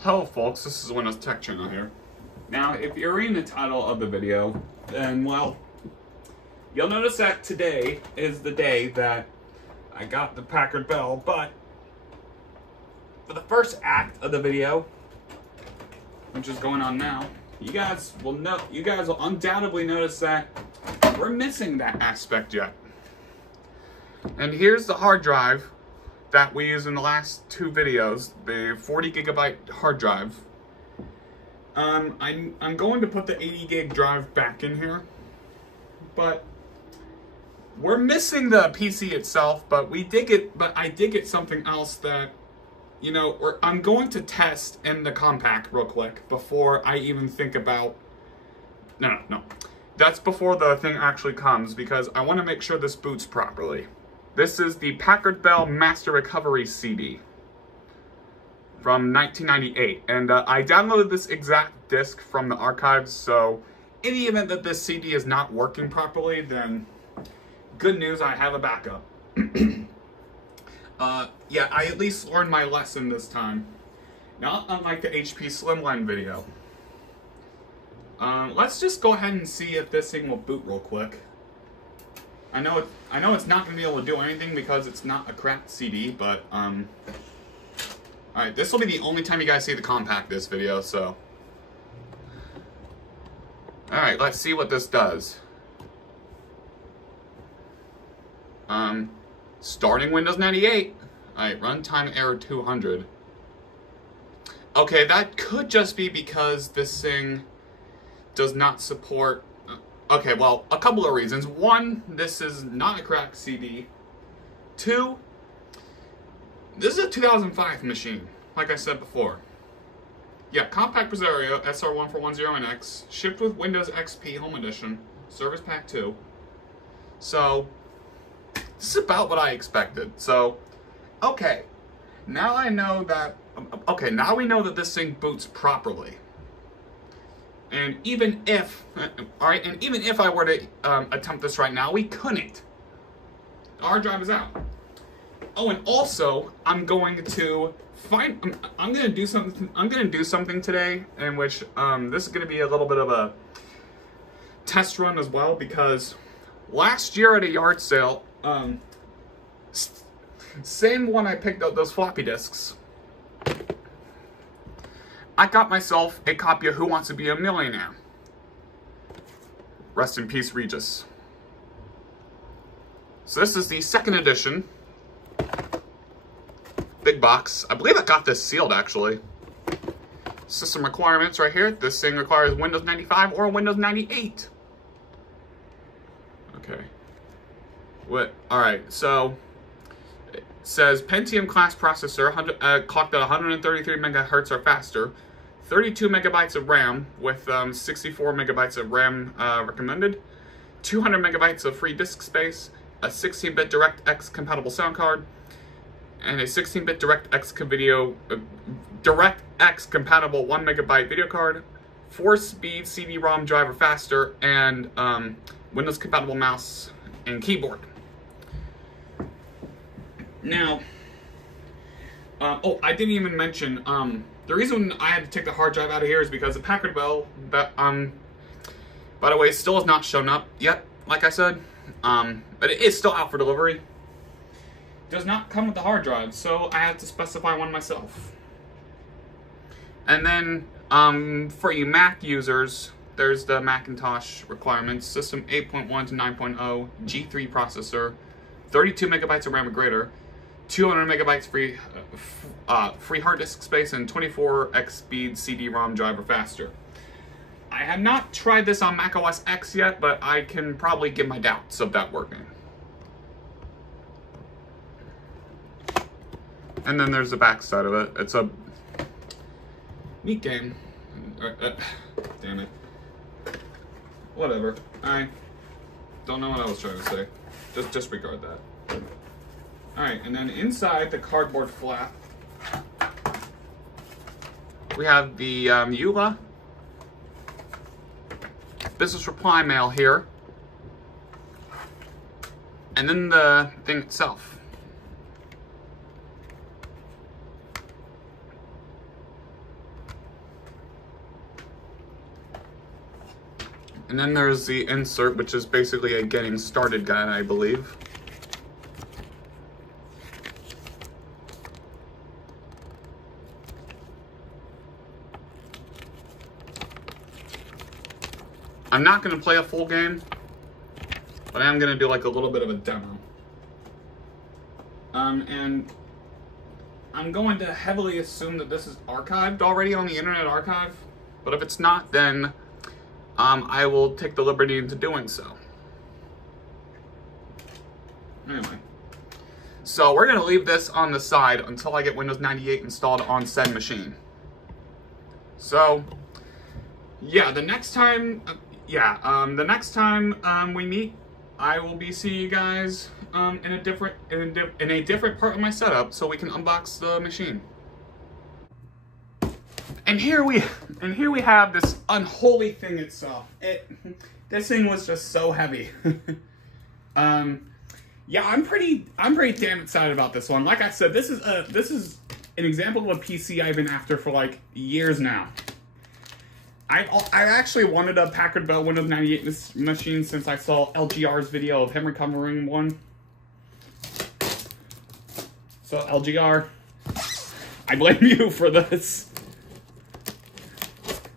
Hello folks, this is Windows Tech Channel here. Now, if you're reading the title of the video, then, well, you'll notice that today is the day that I got the Packard Bell, but for the first act of the video, which is going on now, you guys will undoubtedly notice that we're missing that aspect yet. And here's the hard drive that we used in the last two videos, the 40 gigabyte hard drive. I'm going to put the 80 gig drive back in here, but we're missing the PC itself. But I did get something else that, you know, I'm going to test in the compact real quick before I even think about. No. That's before the thing actually comes, because I want to make sure this boots properly. This is the Packard Bell Master Recovery CD from 1998, and I downloaded this exact disc from the archives, so in the event that this CD is not working properly, then good news, I have a backup. Yeah, I at least learned my lesson this time. Not unlike the HP Slimline video. Let's just go ahead and see if this thing will boot real quick. I know it's not going to be able to do anything because it's not a cracked CD, but, alright, this will be the only time you guys see the compact disc video, so. Alright, let's see what this does. Starting Windows 98. Alright, runtime error 200. Okay, that could just be because this thing does not support. Okay, well, a couple of reasons. One, this is not a cracked CD. Two, this is a 2005 machine, like I said before. Yeah, Compact Presario SR1410NX, shipped with Windows XP Home Edition, Service Pack 2. So, this is about what I expected. So, okay, now I know that, now we know that this thing boots properly. And even if, even if I were to attempt this right now, we couldn't. The hard drive is out. Oh, and also, I'm going to do something today in which this is going to be a little bit of a test run as well, because last year at a yard sale, same one I picked up those floppy disks. I got myself a copy of Who Wants to Be a Millionaire. Rest in peace, Regis. So this is the second edition. Big box. I believe I got this sealed, actually. System requirements right here. This thing requires Windows 95 or Windows 98. Okay. Alright, so it says Pentium class processor, clocked at 133 megahertz or faster. 32 megabytes of RAM with 64 megabytes of RAM recommended, 200 megabytes of free disk space, a 16-bit DirectX compatible sound card, and a 16-bit DirectX compatible 1 megabyte video card, 4-speed CD-ROM driver faster, and Windows compatible mouse and keyboard. Now, I didn't even mention, the reason I had to take the hard drive out of here is because the Packard Bell, by the way, still has not shown up yet, like I said, but it is still out for delivery. Does not come with the hard drive, so I had to specify one myself. And then, for you Mac users, there's the Macintosh requirements, system 8.1 to 9.0, G3 processor, 32 megabytes of RAM or greater, 200 megabytes free hard disk space, and 24x speed CD-ROM driver faster. I have not tried this on Mac OS X yet, but I can probably give my doubts of that working. And then there's the back side of it. It's a neat game. Damn it. Whatever. I don't know what I was trying to say. Just disregard that. Alright, and then inside the cardboard flap, we have the EULA business reply mail here, and then the thing itself. And then there's the insert, which is basically a getting started guide, I believe. I'm not going to play a full game, but I am going to do like a little bit of a demo. And I'm going to heavily assume that this is archived already on the Internet Archive, but if it's not, then I will take the liberty into doing so. Anyway, so we're going to leave this on the side until I get Windows 98 installed on said machine. So, yeah, the next time we meet, I will be seeing you guys in a different part of my setup, so we can unbox the machine. And here we have this unholy thing itself. This thing was just so heavy. Yeah, I'm pretty damn excited about this one. Like I said, this is an example of a PC I've been after for like years now. I actually wanted a Packard Bell Windows 98 machine since I saw LGR's video of him recovering one. So LGR, I blame you for this.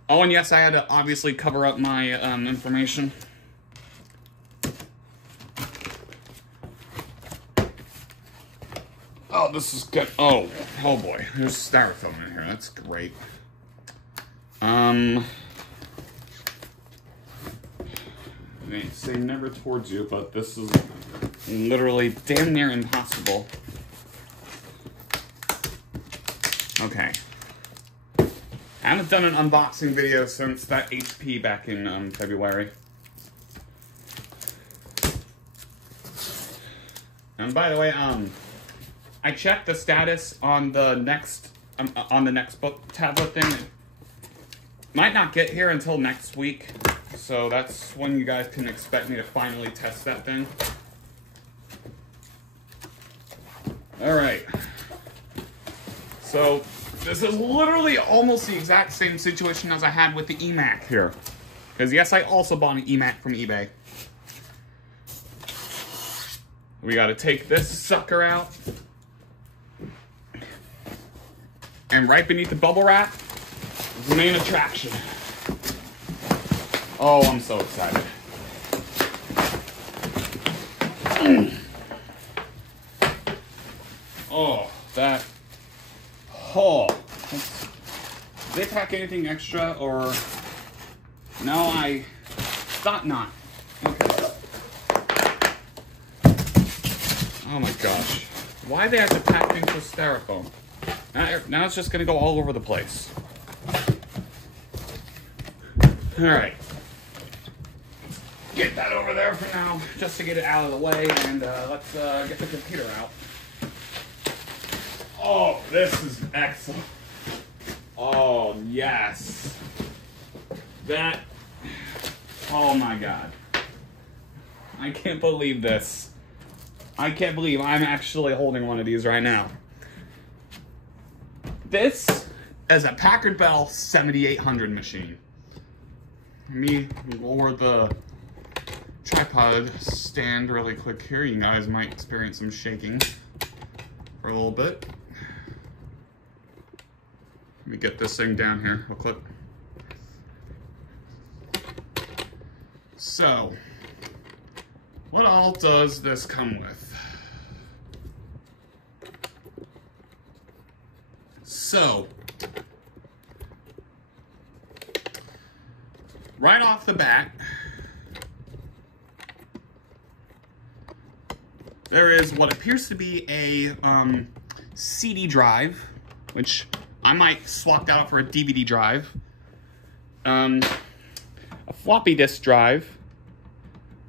Oh, and yes, I had to obviously cover up my information. Oh, this is good. Oh boy, there's styrofoam in here. That's great. They say never towards you, but this is literally damn near impossible. Okay. I haven't done an unboxing video since that HP back in February. And by the way, I checked the status on the next book tablet thing. It might not get here until next week, so that's when you guys can expect me to finally test that thing. All right. So this is literally almost the exact same situation as I had with the eMac here. Because yes, I also bought an eMac from eBay. We gotta take this sucker out. And right beneath the bubble wrap is the main attraction. Oh, I'm so excited. Oh, that... Oh. Did they pack anything extra, or... No, I thought not. Okay. Oh my gosh. Why do they have to pack things with styrofoam? Now it's just gonna go all over the place. Alright. Get that over there for now, just to get it out of the way, and let's get the computer out. Oh, this is excellent. Oh, yes. That, oh my god. I can't believe this. I can't believe I'm actually holding one of these right now. This is a Packard Bell 7800 machine. Let me lower the tripod stand really quick here. You guys might experience some shaking for a little bit. Let me get this thing down here real quick. So, what all does this come with? So, right off the bat, there is what appears to be a CD drive, which I might swap that out for a DVD drive, a floppy disk drive.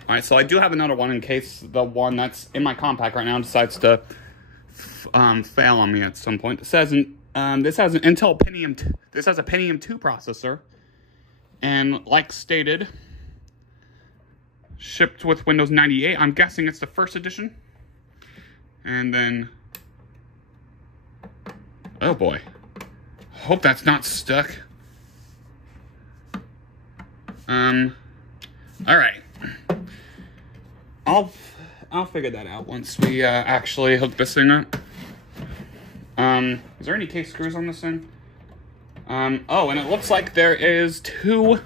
All right, so I do have another one in case the one that's in my compact right now decides to fail on me at some point. This has an Intel Pentium. This has a Pentium 2 processor, and like stated, shipped with Windows 98. I'm guessing it's the first edition. And then, oh boy, hope that's not stuck. All right. I'll figure that out once we actually hook this thing up. Is there any case screws on this thing? Oh, and it looks like there is two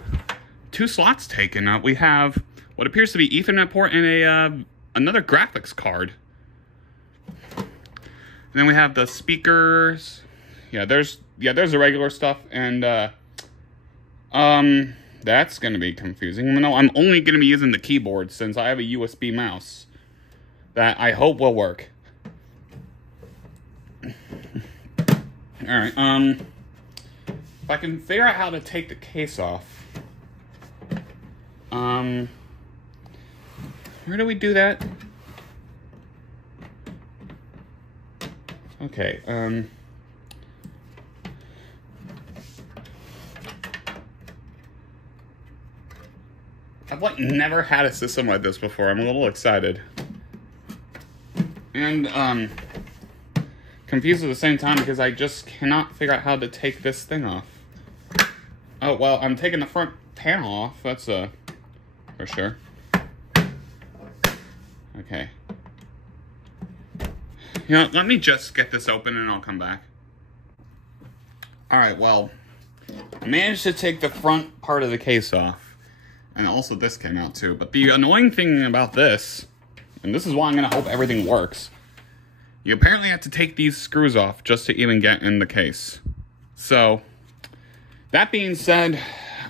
slots taken up. We have what appears to be Ethernet port and a another graphics card. And then we have the speakers. Yeah, there's the regular stuff, and that's gonna be confusing. Even though I'm only gonna be using the keyboard since I have a USB mouse that I hope will work. All right. If I can figure out how to take the case off. Where do we do that? Okay, I've like never had a system like this before. I'm a little excited. And, confused at the same time because I just cannot figure out how to take this thing off. Oh, well, I'm taking the front panel off. That's, for sure. Okay. You know, let me just get this open and I'll come back. Alright, well, I managed to take the front part of the case off. And also this came out too. But the annoying thing about this, and this is why I'm going to hope everything works, you apparently have to take these screws off just to even get in the case. So, that being said,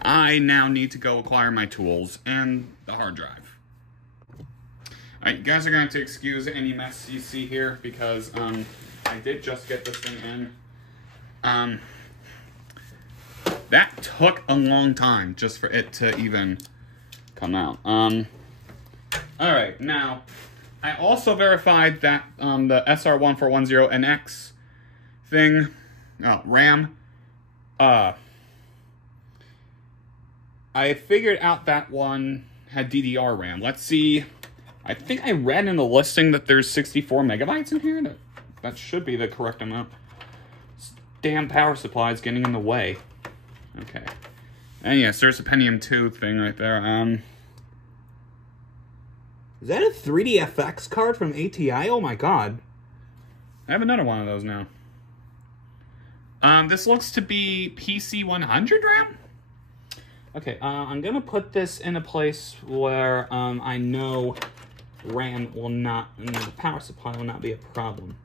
I now need to go acquire my tools and the hard drive. Alright, you guys are going to have to excuse any mess you see here because I did just get this thing in. That took a long time just for it to even come out. Alright, now, I also verified that the SR1410NX thing, RAM, I figured out that one had DDR RAM. Let's see. I think I read in the listing that there's 64 megabytes in here. That should be the correct amount. This damn power supply is getting in the way. Okay. And yes, there's a Pentium 2 thing right there. Is that a 3DFX card from ATI? Oh my god. I have another one of those now. This looks to be PC 100 RAM? Okay, I'm gonna put this in a place where I know RAM will not, and the power supply will not be a problem.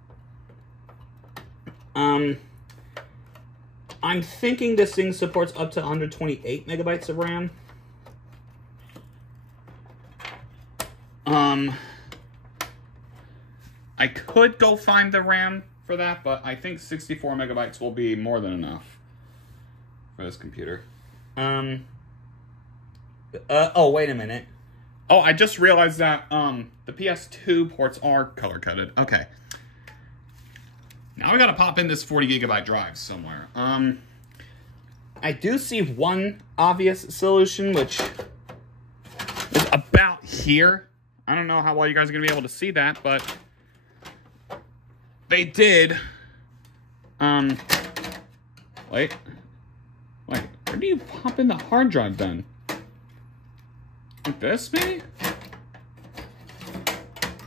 I'm thinking this thing supports up to 128 megabytes of RAM. I could go find the RAM for that, but I think 64 megabytes will be more than enough for this computer. Oh, wait a minute. Oh, I just realized that, the PS2 ports are color-coded. Okay. Now we gotta pop in this 40 gigabyte drive somewhere. I do see one obvious solution, which is about here. I don't know how well you guys are gonna be able to see that, but they did. Wait, where do you pop in the hard drive then? Like this, maybe?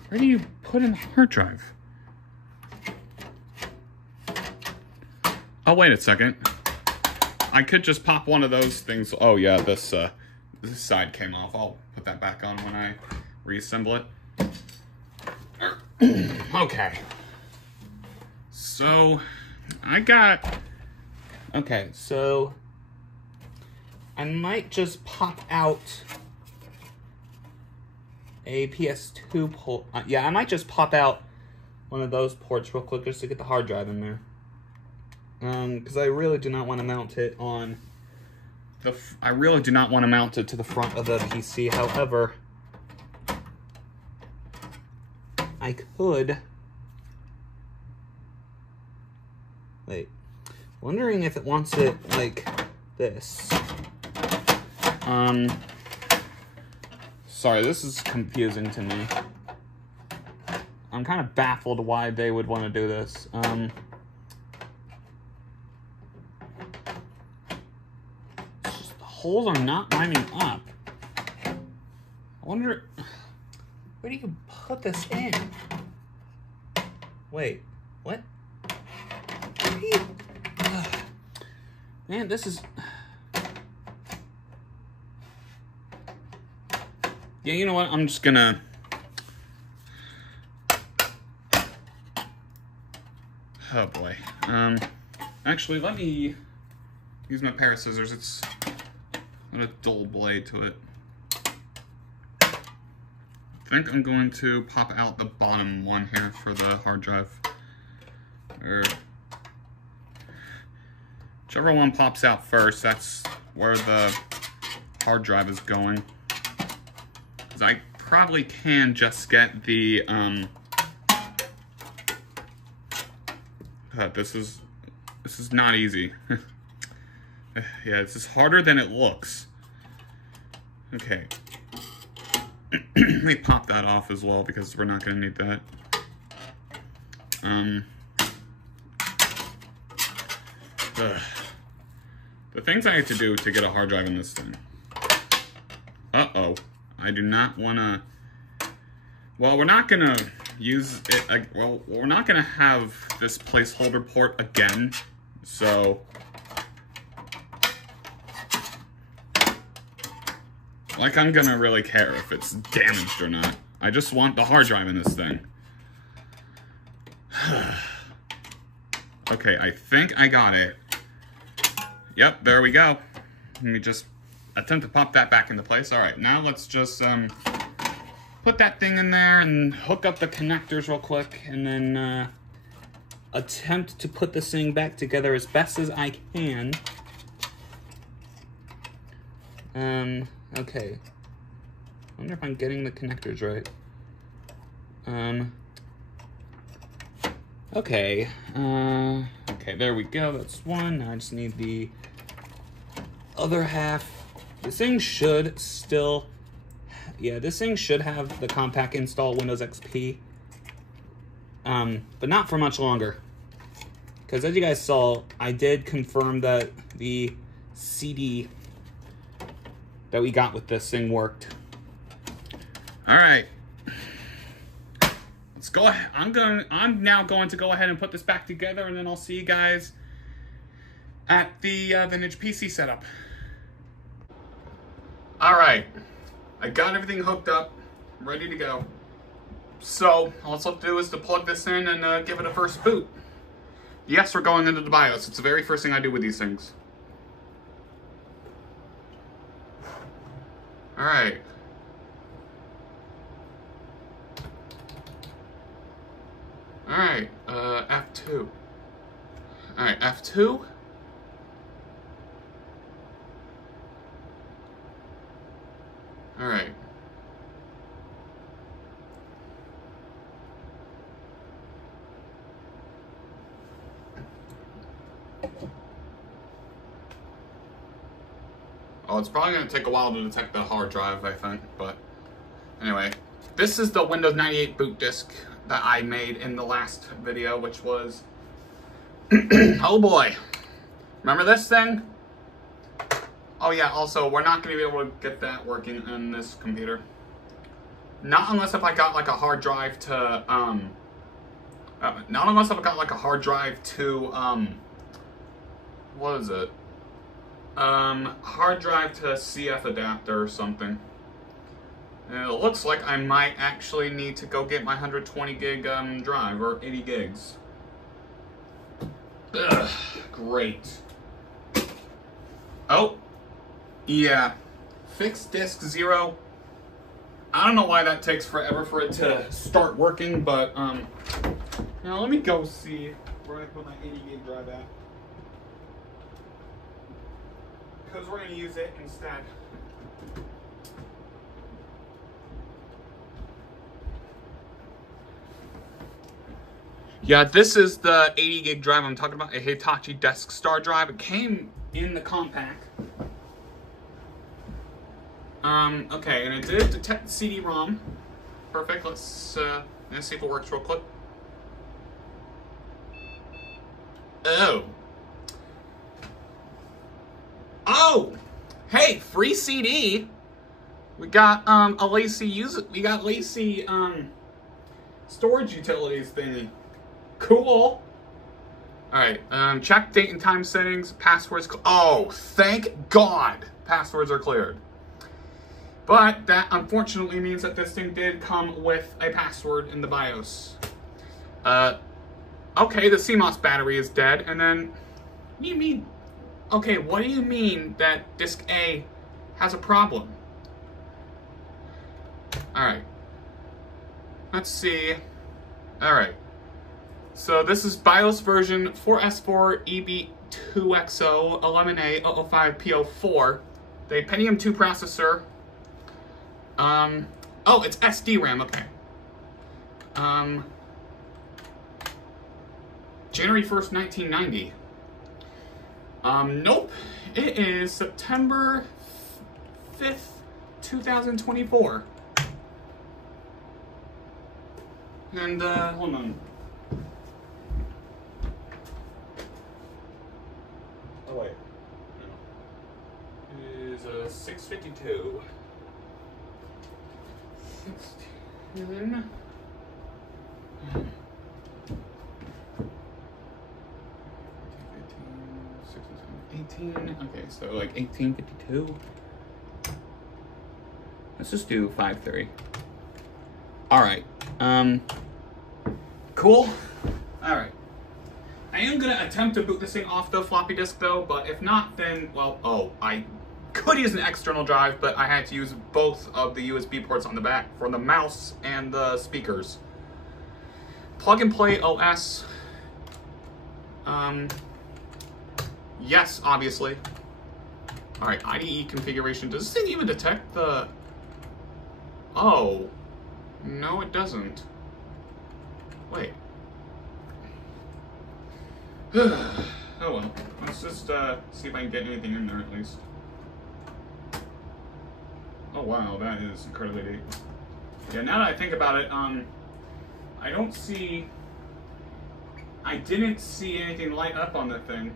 Where do you put in the hard drive? Oh, wait a second. I could just pop one of those things. Oh, yeah, this side came off. I'll put that back on when I reassemble it. Okay. So, okay, so I might just pop out a PS2 port. Yeah, I might just pop out one of those ports real quick just to get the hard drive in there. Because I really do not want to mount it on I really do not want to mount it to the front of the PC. However, I could. Wait, wondering if it wants it like this. Sorry, this is confusing to me. I'm kind of baffled why they would want to do this. It's just the holes are not lining up. I wonder, where do you put this in? Wait, what? Where do you, man, this is... Yeah, you know what? I'm just gonna... Oh boy. Actually, let me use my pair of scissors. It's got a dull blade to it. I think I'm going to pop out the bottom one here for the hard drive. Or whichever one pops out first, that's where the hard drive is going. Because I probably can just get the this is not easy. Yeah, this is harder than it looks. Okay. Let me pop that off as well because we're not going to need that. The things I have to do to get a hard drive in this thing. Uh-oh. I do not want to... Well, we're not going to use it... Well, we're not going to have this placeholder port again, so... Like, I'm gonna really care if it's damaged or not. I just want the hard drive in this thing. Okay, I think I got it. Yep, there we go. Let me just attempt to pop that back into place. Alright, now let's just put that thing in there and hook up the connectors real quick, and then attempt to put this thing back together as best as I can. Okay. I wonder if I'm getting the connectors right. Okay. Okay, there we go. That's one. Now I just need the other half. This thing should still... Yeah, this thing should have the compact install Windows XP. But not for much longer. Because as you guys saw, I did confirm that the CD that we got with this thing worked. All right, let's go ahead. I'm now going to go ahead and put this back together, and then I'll see you guys at the vintage PC setup. All right, I got everything hooked up, ready to go. So all it's left to do is to plug this in and give it a first boot. Yes, we're going into the BIOS. It's the very first thing I do with these things. All right. All right, F2. All right, F2. All right. Oh, it's probably going to take a while to detect the hard drive, I think, but anyway. This is the Windows 98 boot disk that I made in the last video, which was... Oh boy. Remember this thing? Oh yeah, also, we're not going to be able to get that working in this computer. Not unless if I got like a hard drive to, not unless if I got like a hard drive to, what is it? Hard drive to CF adapter or something. And it looks like I might actually need to go get my 120 gig drive, or 80 gigs. Ugh, great. Oh, yeah. Fixed disk 0. I don't know why that takes forever for it to start working, but, now let me go see where I put my 80 gig drive at. Because we're going to use it instead. Yeah, this is the 80 gig drive I'm talking about, a Hitachi Desk Star drive. It came in the compact. Okay, and it did detect CD-ROM. Perfect, let's see if it works real quick. Oh. Oh! Hey, free CD! We got a lacy storage utilities thingy. Cool. Alright, check date and time settings, passwords. Oh, thank God passwords are cleared. But that unfortunately means that this thing did come with a password in the BIOS. Okay, the CMOS battery is dead, and then, what do you mean? Okay, what do you mean that disk A has a problem? Alright. Let's see. Alright. So this is BIOS version 4S4 EB2XO 11A005P04. The Pentium 2 processor. Oh, it's SD RAM, okay. January 1st, 1990. Nope. It is September 5th, 2024. And, hold on. Oh, wait. No. It is, 652. 16. 18. Okay, so like 1852. Let's just do 530. Alright. Cool. Alright. I am gonna attempt to boot this thing off the floppy disk though, but if not, then, well, I could use an external drive, but I had to use both of the USB ports on the back for the mouse and the speakers. Plug and play OS. Yes, obviously. Alright, IDE configuration. Does this thing even detect the... Oh. No, it doesn't. Wait. Oh well. Let's just see if I can get anything in there at least. Oh wow, that is incredibly deep. Yeah, now that I think about it, I don't see... I didn't see anything light up on that thing.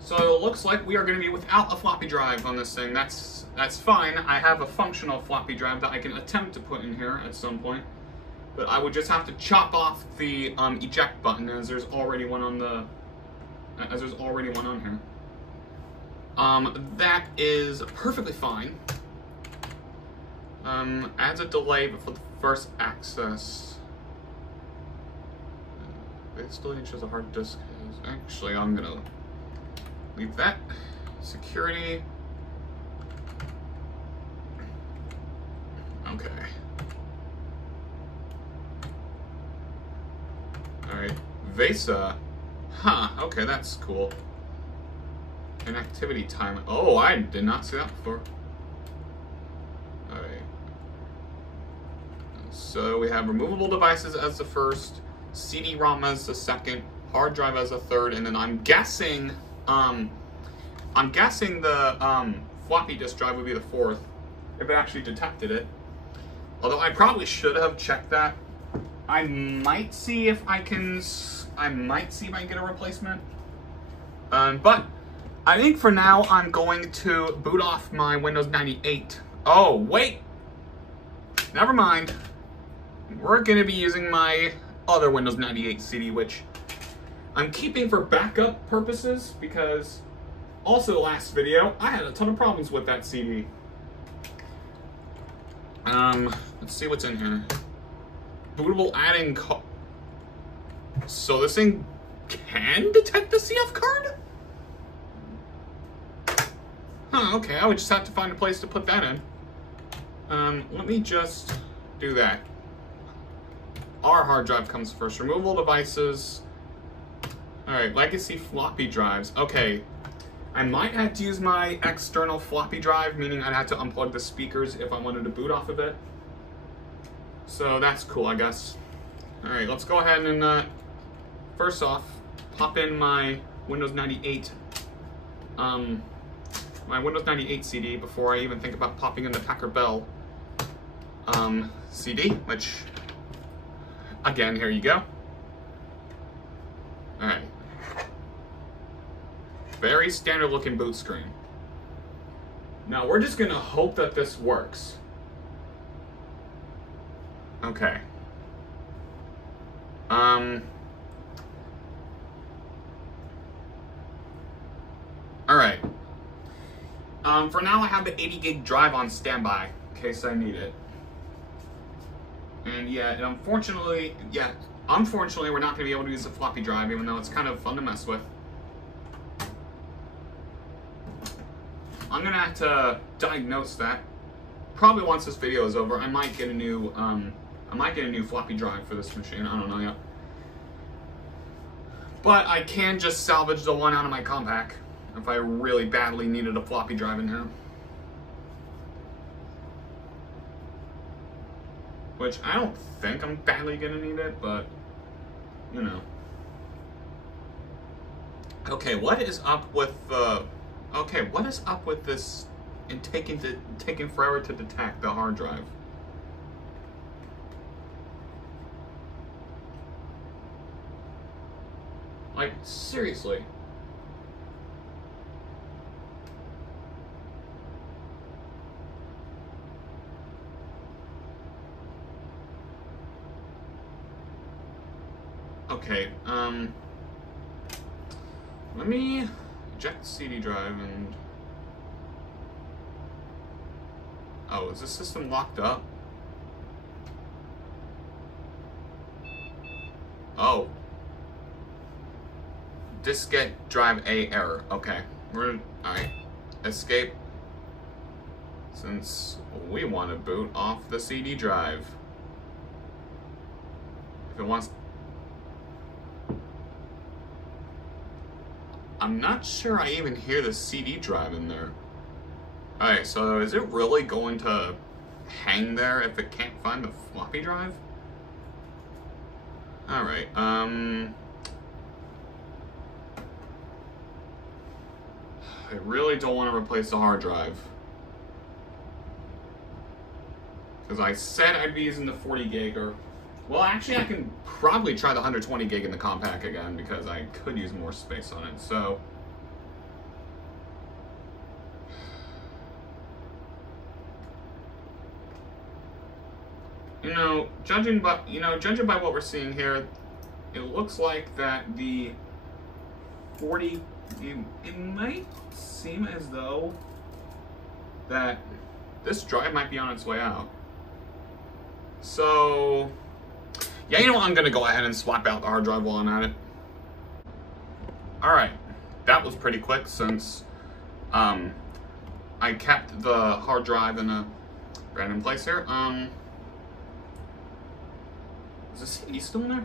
So it looks like we are going to be without a floppy drive on this thing. That's fine. I have a functional floppy drive that I can attempt to put in here at some point. But I would just have to chop off the eject button as there's already one on the... As there's already one on here. That is perfectly fine. Adds a delay for the first access. It still shows a hard disk. Actually, I'm gonna leave that. Security. Okay. Alright. VESA. Huh, okay, that's cool. Inactivity time. Oh, I did not see that before. Alright. So we have removable devices as the first, CD-ROM as the second, hard drive as a third, and then I'm guessing the floppy disk drive would be the fourth, if it actually detected it. Although I probably should have checked that. I might see if I can get a replacement. But I think for now I'm going to boot off my Windows 98. Oh, wait! Never mind. We're gonna be using my other Windows 98 CD, which I'm keeping for backup purposes, because also last video, I had a ton of problems with that CD. Let's see what's in here. Bootable adding so this thing can detect the CF card? Huh, okay, I would just have to find a place to put that in. Let me just do that. Our hard drive comes first. Removable devices. Alright, legacy floppy drives. Okay. I might have to use my external floppy drive, meaning I'd have to unplug the speakers if I wanted to boot off of it. So that's cool, I guess. Alright, let's go ahead and, first off, pop in my Windows 98, my Windows 98 CD before I even think about popping in the Packard Bell, CD, which... Again, here you go. Alright. Very standard looking boot screen. Now we're just gonna hope that this works. Okay. Alright. For now I have the 80 gig drive on standby in case I need it. And yeah, unfortunately we're not gonna be able to use the floppy drive, even though it's kind of fun to mess with. I'm gonna have to diagnose that. Probably once this video is over, I might get a new floppy drive for this machine. I don't know yet. But I can just salvage the one out of my compact if I really badly needed a floppy drive in here. Which I don't think I'm badly gonna need it, but you know. Okay, what is up with this and taking forever to detect the hard drive? Like, seriously. Okay, let me eject the CD drive and... Oh, is this system locked up? Oh. Diskette drive A error. Okay. Alright. Escape. Since we want to boot off the CD drive. If it wants... I'm not sure I even hear the CD drive in there. Alright, so is it really going to hang there if it can't find the floppy drive? Alright, I really don't want to replace the hard drive. Because I said I'd be using the 40 gig or... Well, actually, I can probably try the 120 gig in the compact again because I could use more space on it, so... Judging by what we're seeing here, it looks like that the 40... It might seem as though that this drive might be on its way out. So... Yeah, you know what? I'm going to go ahead and swap out the hard drive while I'm at it. Alright, that was pretty quick since I kept the hard drive in a random place here. Is the CD still in there?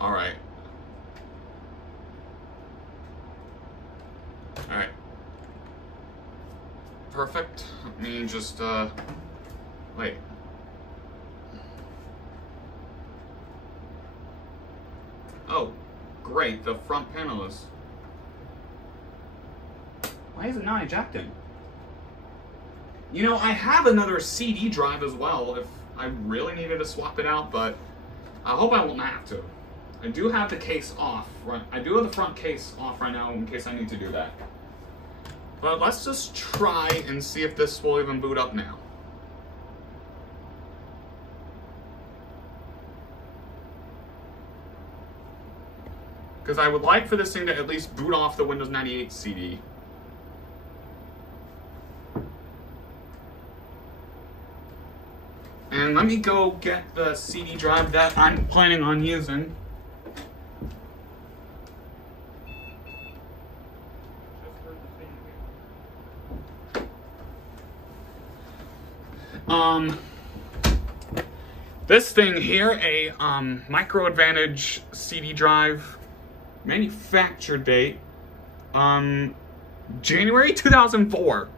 Alright. Alright. Perfect. Let me just, wait. Oh, great. The front panel is... Why is it not ejecting? You know, I have another CD drive as well if I really needed to swap it out, but I hope I won't have to. I do have the case off. Right? I do have the front case off right now in case I need to do that. But let's just try and see if this will even boot up now. Because I would like for this thing to at least boot off the Windows 98 CD. And let me go get the CD drive that I'm planning on using. This thing here, a Micro Advantage CD drive, manufacture date, January 2004.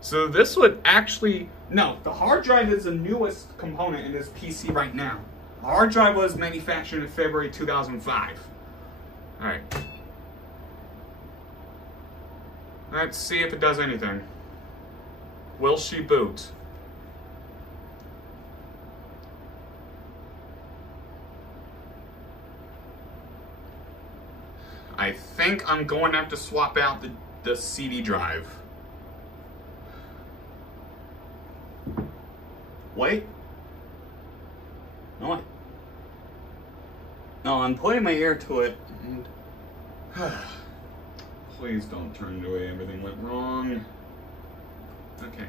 So this would actually, no, the hard drive is the newest component in this PC right now. The hard drive was manufactured in February 2005. All right. Let's see if it does anything. Will she boot? I think I'm going to have to swap out the CD drive. Wait. No, I'm putting my ear to it. And please don't turn into it. Everything went wrong. Okay.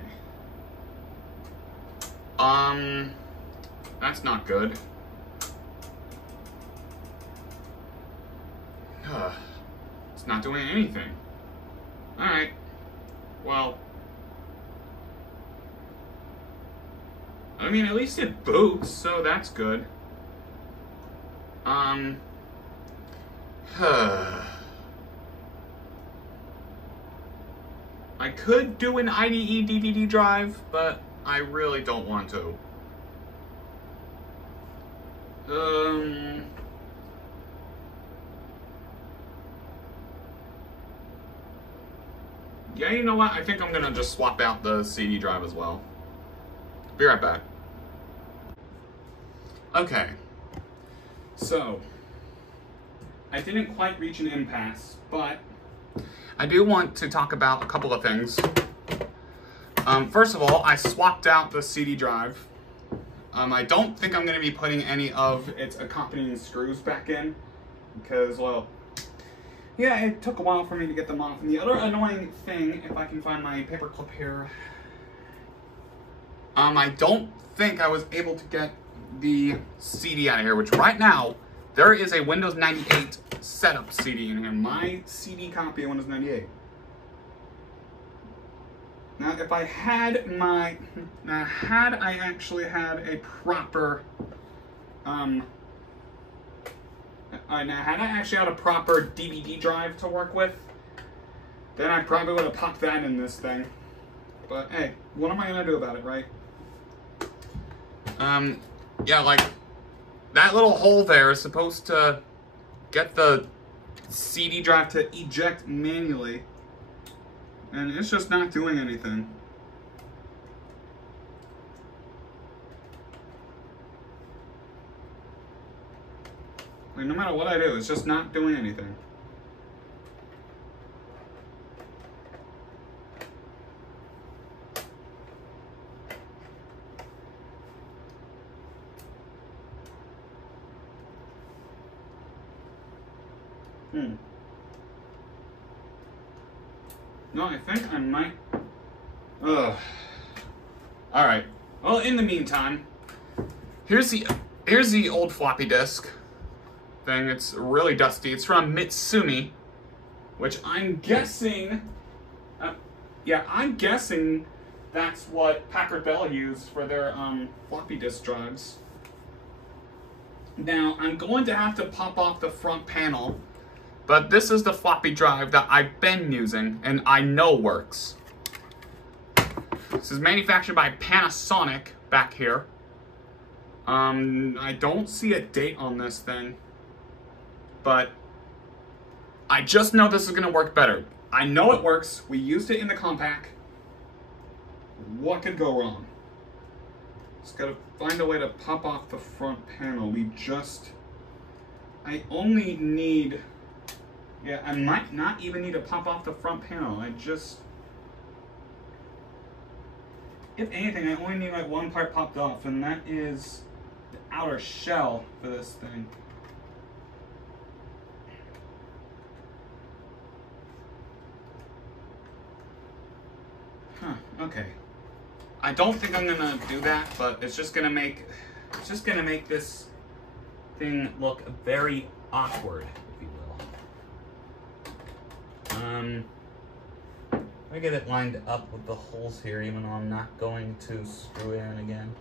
That's not good. It's not doing anything. Alright. Well. I mean, at least it boots, so that's good. I could do an IDE DVD drive, but I really don't want to. Yeah, you know what? I think I'm gonna just swap out the CD drive as well. Be right back. Okay. So, I didn't quite reach an impasse, but I do want to talk about a couple of things. First of all, I swapped out the CD drive. I don't think I'm going to be putting any of its accompanying screws back in because, well, yeah, it took a while for me to get them off. And the other annoying thing, if I can find my paper clip here, I don't think I was able to get the CD out of here, which right now, there is a Windows 98 setup CD in here. My CD copy of Windows 98. Now, if I had my, had I actually had a proper, had I actually had a proper DVD drive to work with, then I probably would have popped that in this thing. But hey, what am I gonna do about it, right? Yeah, like, that little hole there is supposed to get the CD drive to eject manually, and it's just not doing anything. Like, no matter what I do, it's just not doing anything. No, I think I might. Ugh. All right. Well, in the meantime, here's the old floppy disk thing. It's really dusty. It's from Mitsumi, which I'm guessing. Yeah, I'm guessing that's what Packard Bell used for their floppy disk drives. Now, I'm going to have to pop off the front panel. But this is the floppy drive that I've been using, and I know works. This is manufactured by Panasonic back here. I don't see a date on this thing, but I just know this is going to work better. I know it works. We used it in the compact. What could go wrong? Just got to find a way to pop off the front panel. I only need... Yeah, I might not even need to pop off the front panel. If anything, I only need like one part popped off, and that is the outer shell for this thing. Huh, okay. I don't think I'm gonna do that, but it's just gonna make this thing look very awkward. I get it lined up with the holes here, even though I'm not going to screw it in again.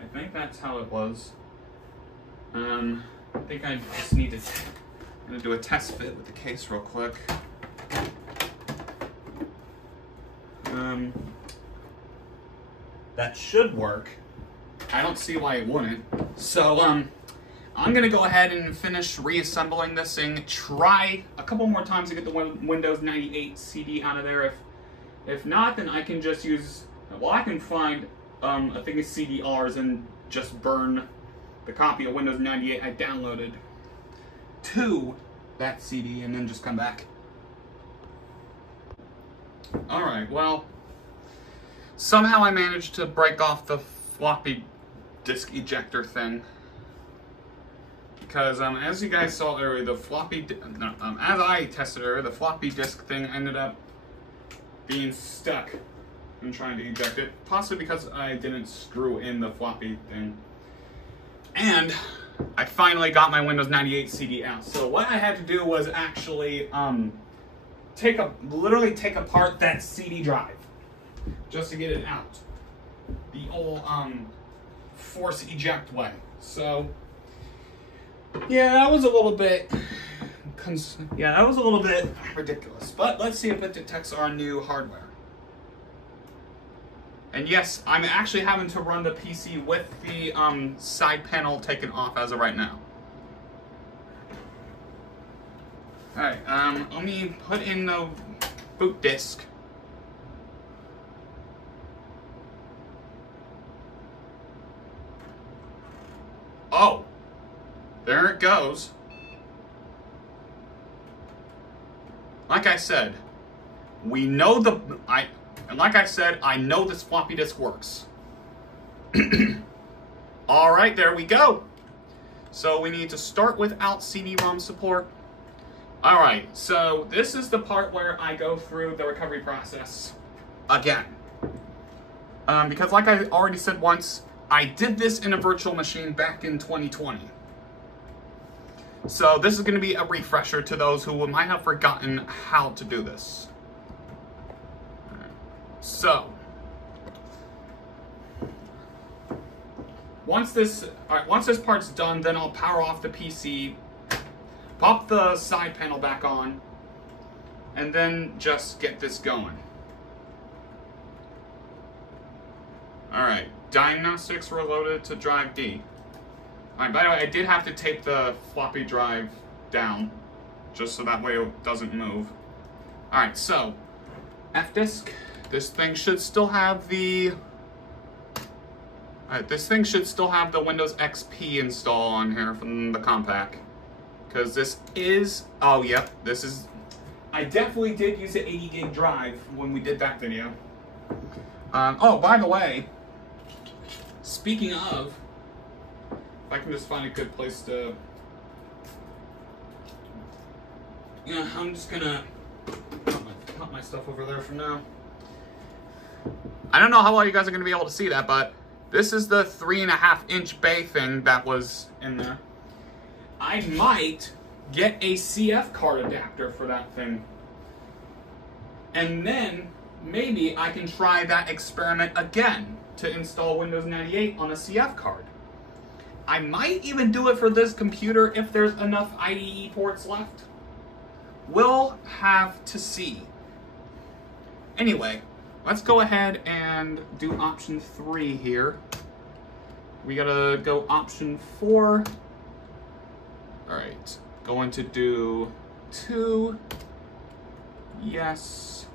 I think that's how it was. I think I just need to. I'm gonna do a test fit with the case real quick. That should work. I don't see why it wouldn't. So, I'm going to go ahead and finish reassembling this thing, try a couple more times to get the Windows 98 CD out of there. If not, then I can just use, well, I can find a thing of CDRs and just burn the copy of Windows 98 I downloaded to that CD and then just come back. Alright, well, somehow I managed to break off the floppy disk ejector thing. Because as you guys saw earlier, the floppy, as I tested earlier, the floppy disk thing ended up being stuck in trying to eject it. Possibly because I didn't screw in the floppy thing. And I finally got my Windows 98 CD out. So what I had to do was actually literally take apart that CD drive just to get it out. The old force eject way. So yeah, that was a little bit ridiculous. But let's see if it detects our new hardware. And yes, I'm actually having to run the PC with the side panel taken off as of right now. Alright, let me put in the boot disk. Oh! There it goes. Like I said, we know I know this floppy disk works. Alright, there we go. So we need to start without CD-ROM support. Alright, so this is the part where I go through the recovery process again. Because like I already said once, I did this in a virtual machine back in 2020. So this is going to be a refresher to those who might have forgotten how to do this. So, once this part's done, then I'll power off the PC, pop the side panel back on, and then just get this going. Alright, diagnostics were loaded to drive D. Alright, by the way, I did have to tape the floppy drive down, just so that way it doesn't move. Alright, so, F-disk. This thing should still have the... this thing should still have the Windows XP install on here from the compact. Because this is... Oh, yep, this is... I definitely did use an 80 gig drive when we did that video. Oh, by the way, speaking of... If I can just find a good place to... Yeah, I'm just gonna put my stuff over there for now. I don't know how well you guys are gonna be able to see that, but this is the 3.5-inch bay thing that was in there. I might get a CF card adapter for that thing. And then maybe I can try that experiment again to install Windows 98 on a CF card. I might even do it for this computer if there's enough IDE ports left. We'll have to see. Anyway, let's go ahead and do option 3 here. We gotta go option 4. Alright, going to do 2. Yes.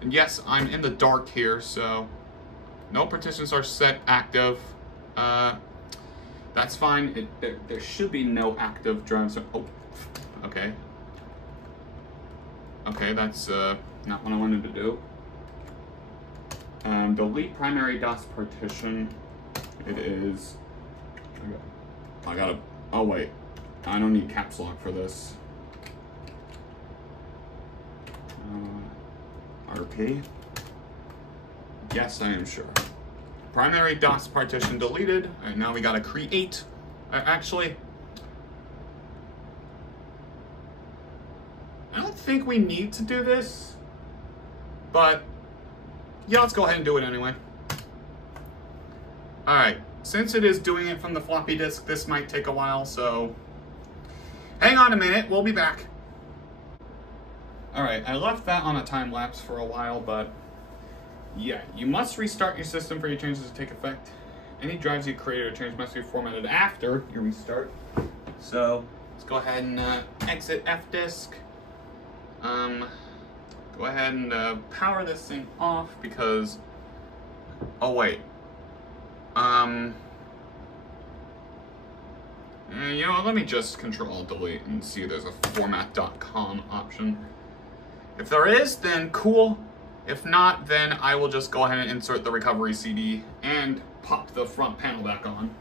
And yes, I'm in the dark here, so no partitions are set active. That's fine. There should be no active drives. Oh, okay. Okay, that's not what I wanted to do. Delete primary DOS partition. It is. I gotta. Oh wait, I don't need caps lock for this. RP. Yes, I am sure. Primary DOS partition deleted. All right, now we gotta create. Actually, I don't think we need to do this, but yeah, let's go ahead and do it anyway. All right, since it is doing it from the floppy disk, this might take a while, so hang on a minute, we'll be back. All right, I left that on a time lapse for a while, but yeah, you must restart your system for your changes to take effect. Any drives you created or changed must be formatted after your restart. So let's go ahead and exit F-disk. Go ahead and power this thing off because, oh wait. You know, let me just Control-Delete and see if there's a format.com option. If there is, then cool. If not, then I will just go ahead and insert the recovery CD and pop the front panel back on.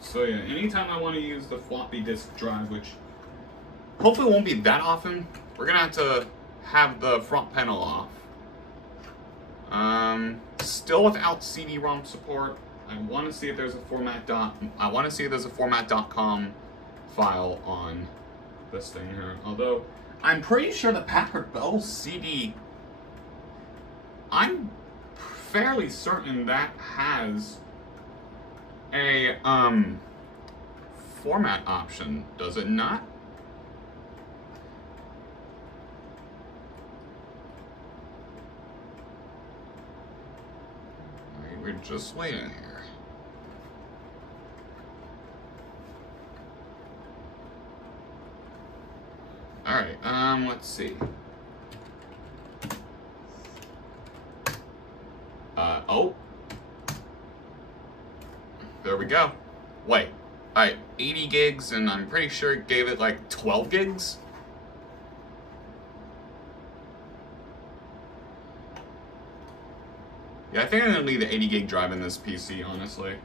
So yeah, anytime I want to use the floppy disk drive, which hopefully won't be that often, we're gonna have the front panel off. Still without CD-ROM support. I want to see if there's a format.com file on this thing here. Although I'm pretty sure the Packard Bell CD, I'm fairly certain that has a format option, does it not? We're just waiting here. Alright, let's see. Oh. There we go. Wait. Alright, 80 gigs, and I'm pretty sure it gave it like 12 gigs? Yeah, I think I'm gonna leave the 80 gig drive in this PC, honestly.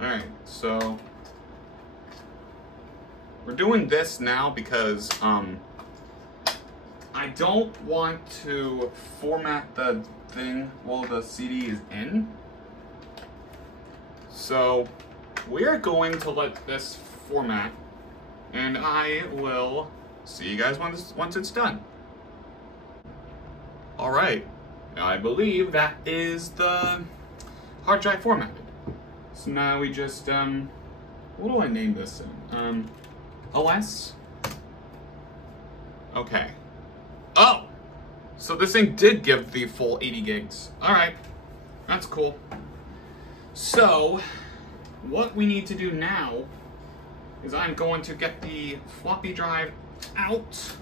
Alright, so we're doing this now because I don't want to format the thing while the CD is in. So we are going to let this format, and I will see you guys once it's done. All right, I believe that is the hard drive formatted. So now we just what do I name this in? OS. Okay. Oh! So this thing did give the full 80 gigs. Alright. That's cool. So, what we need to do now is I'm going to get the floppy drive out.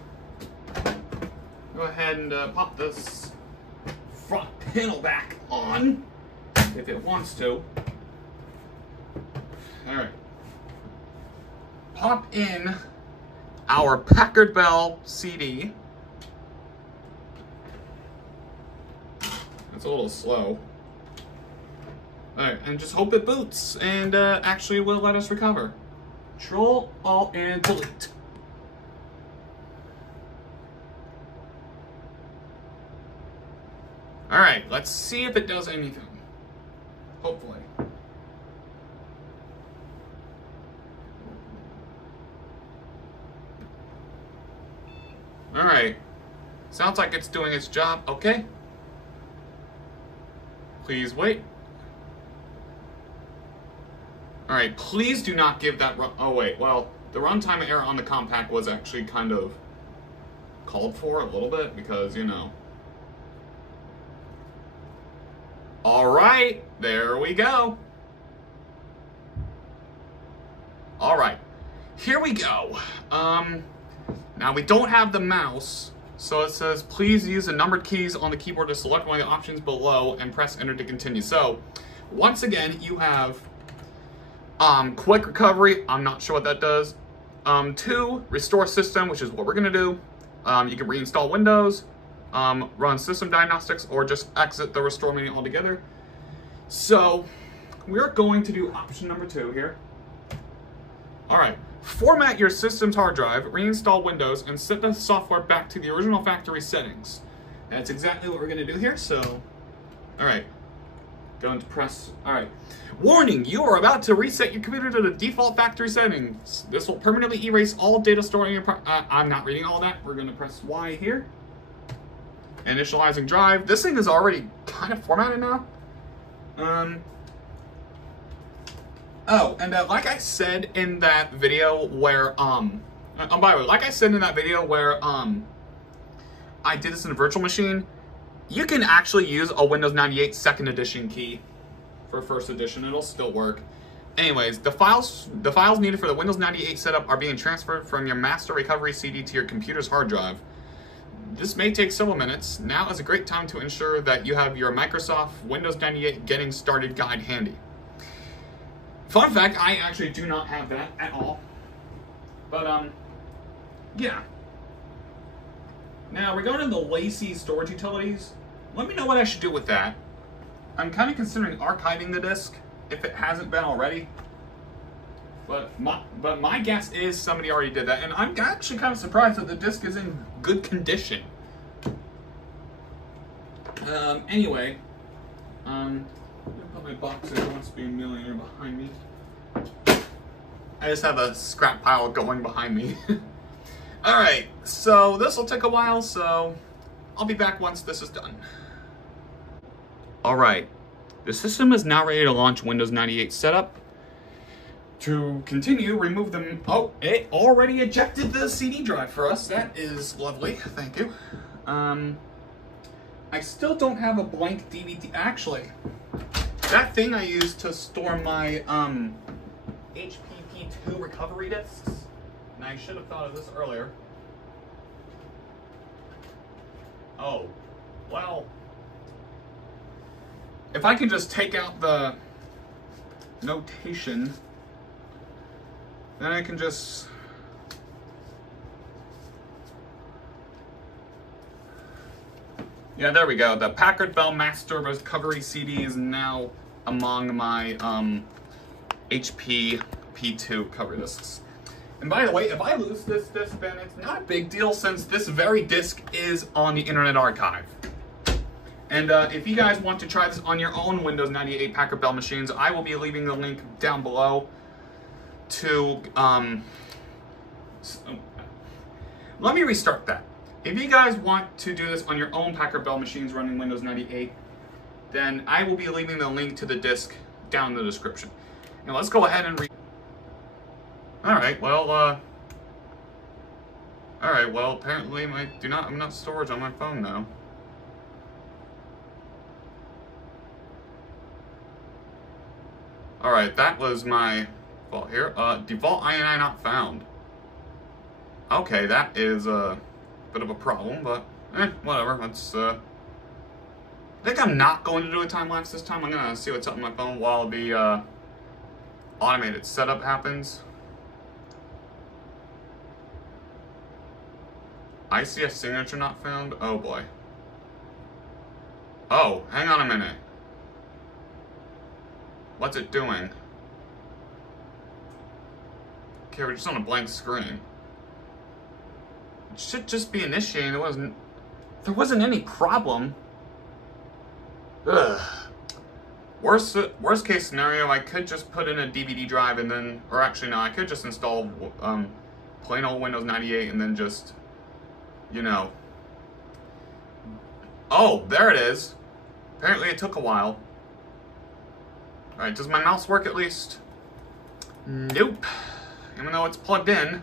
Go ahead and pop this front panel back on, if it wants to. Alright. Pop in our Packard Bell CD. It's a little slow. Alright, and just hope it boots and actually will let us recover. Control, Alt, and Delete. Alright, let's see if it does anything. Hopefully. Alright. Sounds like it's doing its job. Okay. Please wait. Alright, please do not give that run. Oh, wait. Well, the runtime error on the compact was actually kind of called for a little bit because, you know. Alright, there we go. Alright, here we go. Now we don't have the mouse, so it says please use the numbered keys on the keyboard to select one of the options below and press enter to continue. So once again, you have quick recovery. I'm not sure what that does. 2, restore system, which is what we're gonna do. You can reinstall Windows, run system diagnostics, or just exit the restore menu altogether. So we're going to do option number 2 here. All right. Format your system's hard drive, reinstall Windows, and set the software back to the original factory settings. That's exactly what we're going to do here, so... Alright. Going to press... Alright. Warning! You are about to reset your computer to the default factory settings. This will permanently erase all data stored in your... I'm not reading all that. We're going to press Y here. Initializing drive. This thing is already kind of formatted now. Oh, and like I said in that video where, by the way, like I said in that video where I did this in a virtual machine, you can actually use a Windows 98 second edition key for first edition. It'll still work. Anyways, the files needed for the Windows 98 setup are being transferred from your master recovery CD to your computer's hard drive. This may take several minutes. Now is a great time to ensure that you have your Microsoft Windows 98 Getting Started guide handy. Fun fact, I actually do not have that at all. But, yeah. Now, regarding the Lacy storage utilities, let me know what I should do with that. I'm kind of considering archiving the disk, if it hasn't been already. But my guess is somebody already did that, and I'm actually kind of surprised that the disk is in good condition. Anyway, put my box in. There must be a millionaire behind me. I just have a scrap pile going behind me. Alright, so this will take a while, so I'll be back once this is done. Alright, the system is now ready to launch Windows 98 setup. To continue, remove them. Oh, it already ejected the CD drive for us. That is lovely. Thank you. I still don't have a blank DVD. Actually, that thing I used to store my HPP2 recovery discs, and I should have thought of this earlier. Oh, well, if I can just take out the notation, then I can just there we go. The Packard Bell Master Recovery CD is now among my HP P2 cover discs. And by the way, if I lose this disc, then it's not a big deal since this very disc is on the Internet Archive. And if you guys want to try this on your own Windows 98 Packard Bell machines, I will be leaving the link down below to, let me restart that. If you guys want to do this on your own Packard Bell machines running Windows 98, then I will be leaving the link to the disk down in the description. Now let's go ahead and Alright, well, apparently I'm not storage on my phone now. Alright, that was my fault here. Default INI not found. Okay, that is a bit of a problem, but whatever. Let's I think I'm not going to do a time lapse this time. I'm gonna see what's up on my phone while the automated setup happens. ICS signature not found. Oh boy. Oh, hang on a minute. What's it doing? Okay, we're just on a blank screen. It should just be initiating. There wasn't any problem. Ugh. Worst case scenario, I could just put in a DVD drive and then, or actually no, I could just install plain old Windows 98 and then just, you know. Oh, there it is. Apparently it took a while. Alright, does my mouse work at least? Nope. Even though it's plugged in,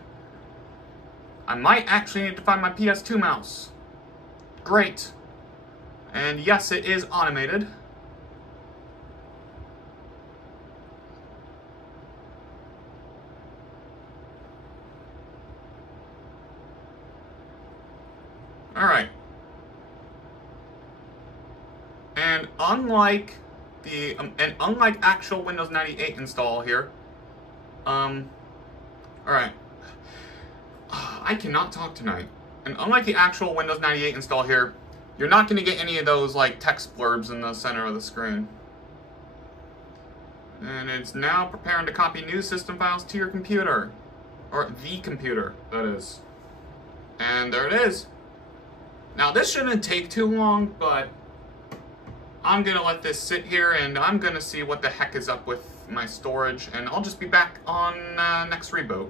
I might actually need to find my PS2 mouse. Great. And yes, it is automated. Alright. And unlike actual Windows 98 install here, alright. I cannot talk tonight. And unlike the actual Windows 98 install here, you're not going to get any of those like text blurbs in the center of the screen. And it's now preparing to copy new system files to your computer. Or the computer, that is. And there it is. Now this shouldn't take too long, but I'm going to let this sit here and I'm going to see what the heck is up with my storage. And I'll just be back on next reboot.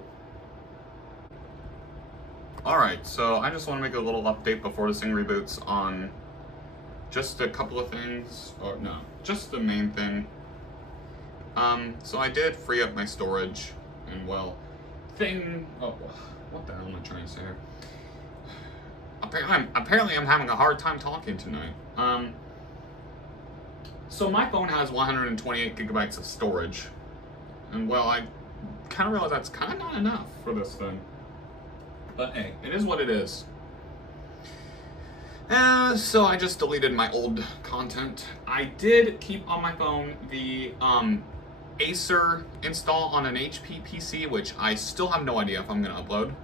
Alright, so I just want to make a little update before this thing reboots on just a couple of things, or no, just the main thing. So I did free up my storage, and well, thing... Oh, what the hell am I trying to say here? Apparently I'm having a hard time talking tonight. So my phone has 128 gigabytes of storage. And well, I kind of realize that's kind of not enough for this thing. But hey, it is what it is. So I just deleted my old content. I did keep on my phone the Acer install on an HP PC, which I still have no idea if I'm going to upload.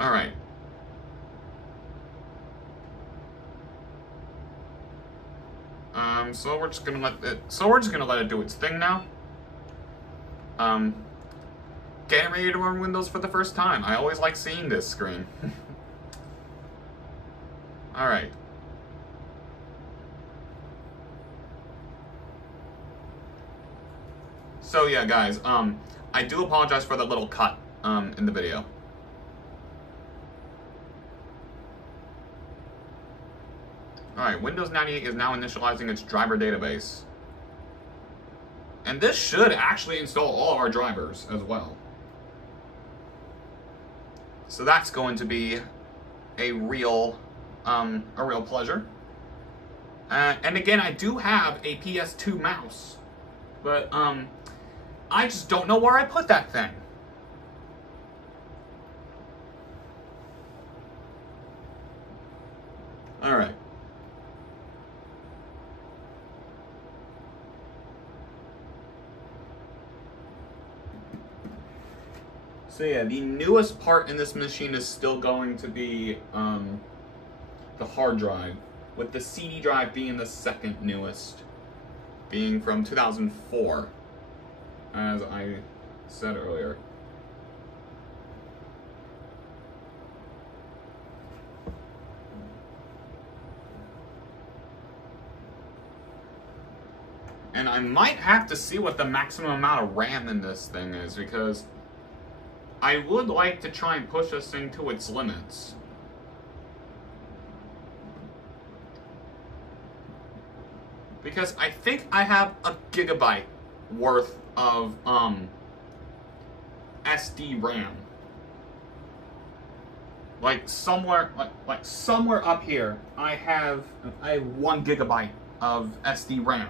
Alright. So we're just gonna let it do its thing now. Getting ready to run Windows for the first time. I always like seeing this screen. Alright. So yeah, guys, I do apologize for the little cut in the video. Alright, Windows 98 is now initializing its driver database. And this should actually install all of our drivers as well. So that's going to be a real pleasure. And again, I do have a PS2 mouse, but I just don't know where I put that thing. Alright. So yeah, the newest part in this machine is still going to be the hard drive, with the CD drive being the second newest, being from 2004, as I said earlier. And I might have to see what the maximum amount of RAM in this thing is, because I would like to try and push this thing to its limits. Because I think I have a gigabyte worth of SD RAM. Like somewhere up here, I have 1 gigabyte of SD RAM.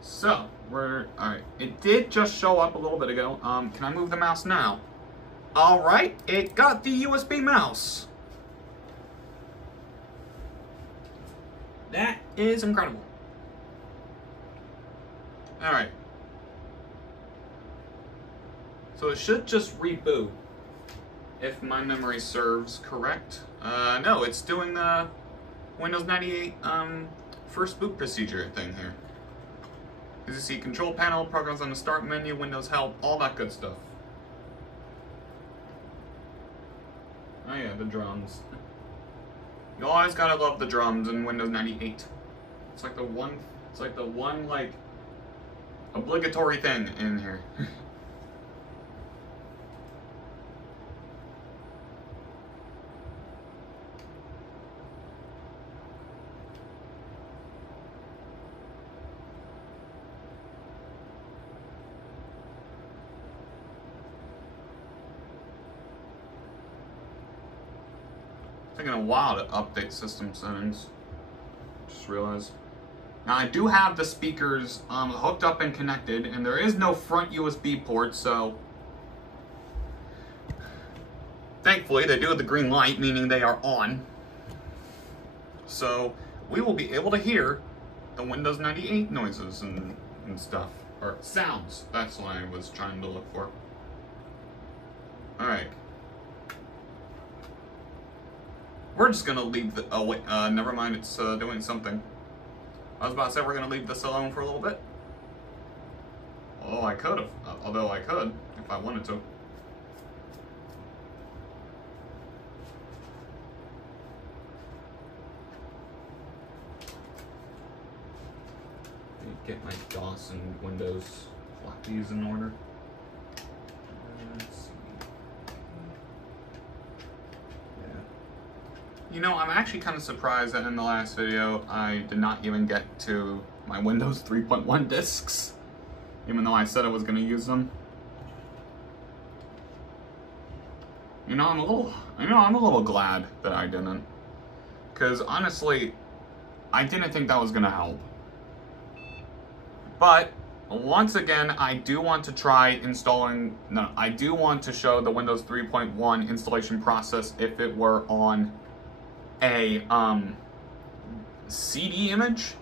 So, alright. It did just show up a little bit ago. Can I move the mouse now? Alright, it got the USB mouse. That is incredible. Alright. So it should just reboot, if my memory serves correct. No, it's doing the Windows 98 first boot procedure thing here. As you see, control panel, programs on the start menu, Windows help, all that good stuff. Oh yeah, the drums. You always gotta love the drums in Windows 98. It's like the one obligatory thing in here. Taking a while to update system settings. Just realized. Now I do have the speakers hooked up and connected, and there is no front USB port, so thankfully they do have the green light, meaning they are on. So we will be able to hear the Windows 98 noises and stuff. Or sounds. That's what I was trying to look for. Alright. We're just gonna leave the, oh wait, never mind, it's doing something. I was about to say we're gonna leave this alone for a little bit. Although I could if I wanted to. Get my DOS and Windows floppies in order. Let's see. You know, I'm actually kind of surprised that in the last video I did not even get to my Windows 3.1 discs. even though I said I was going to use them. I'm a little glad that I didn't. Because honestly, I didn't think that was going to help. But once again, I do want to try installing, I do want to show the Windows 3.1 installation process if it were on a CD image.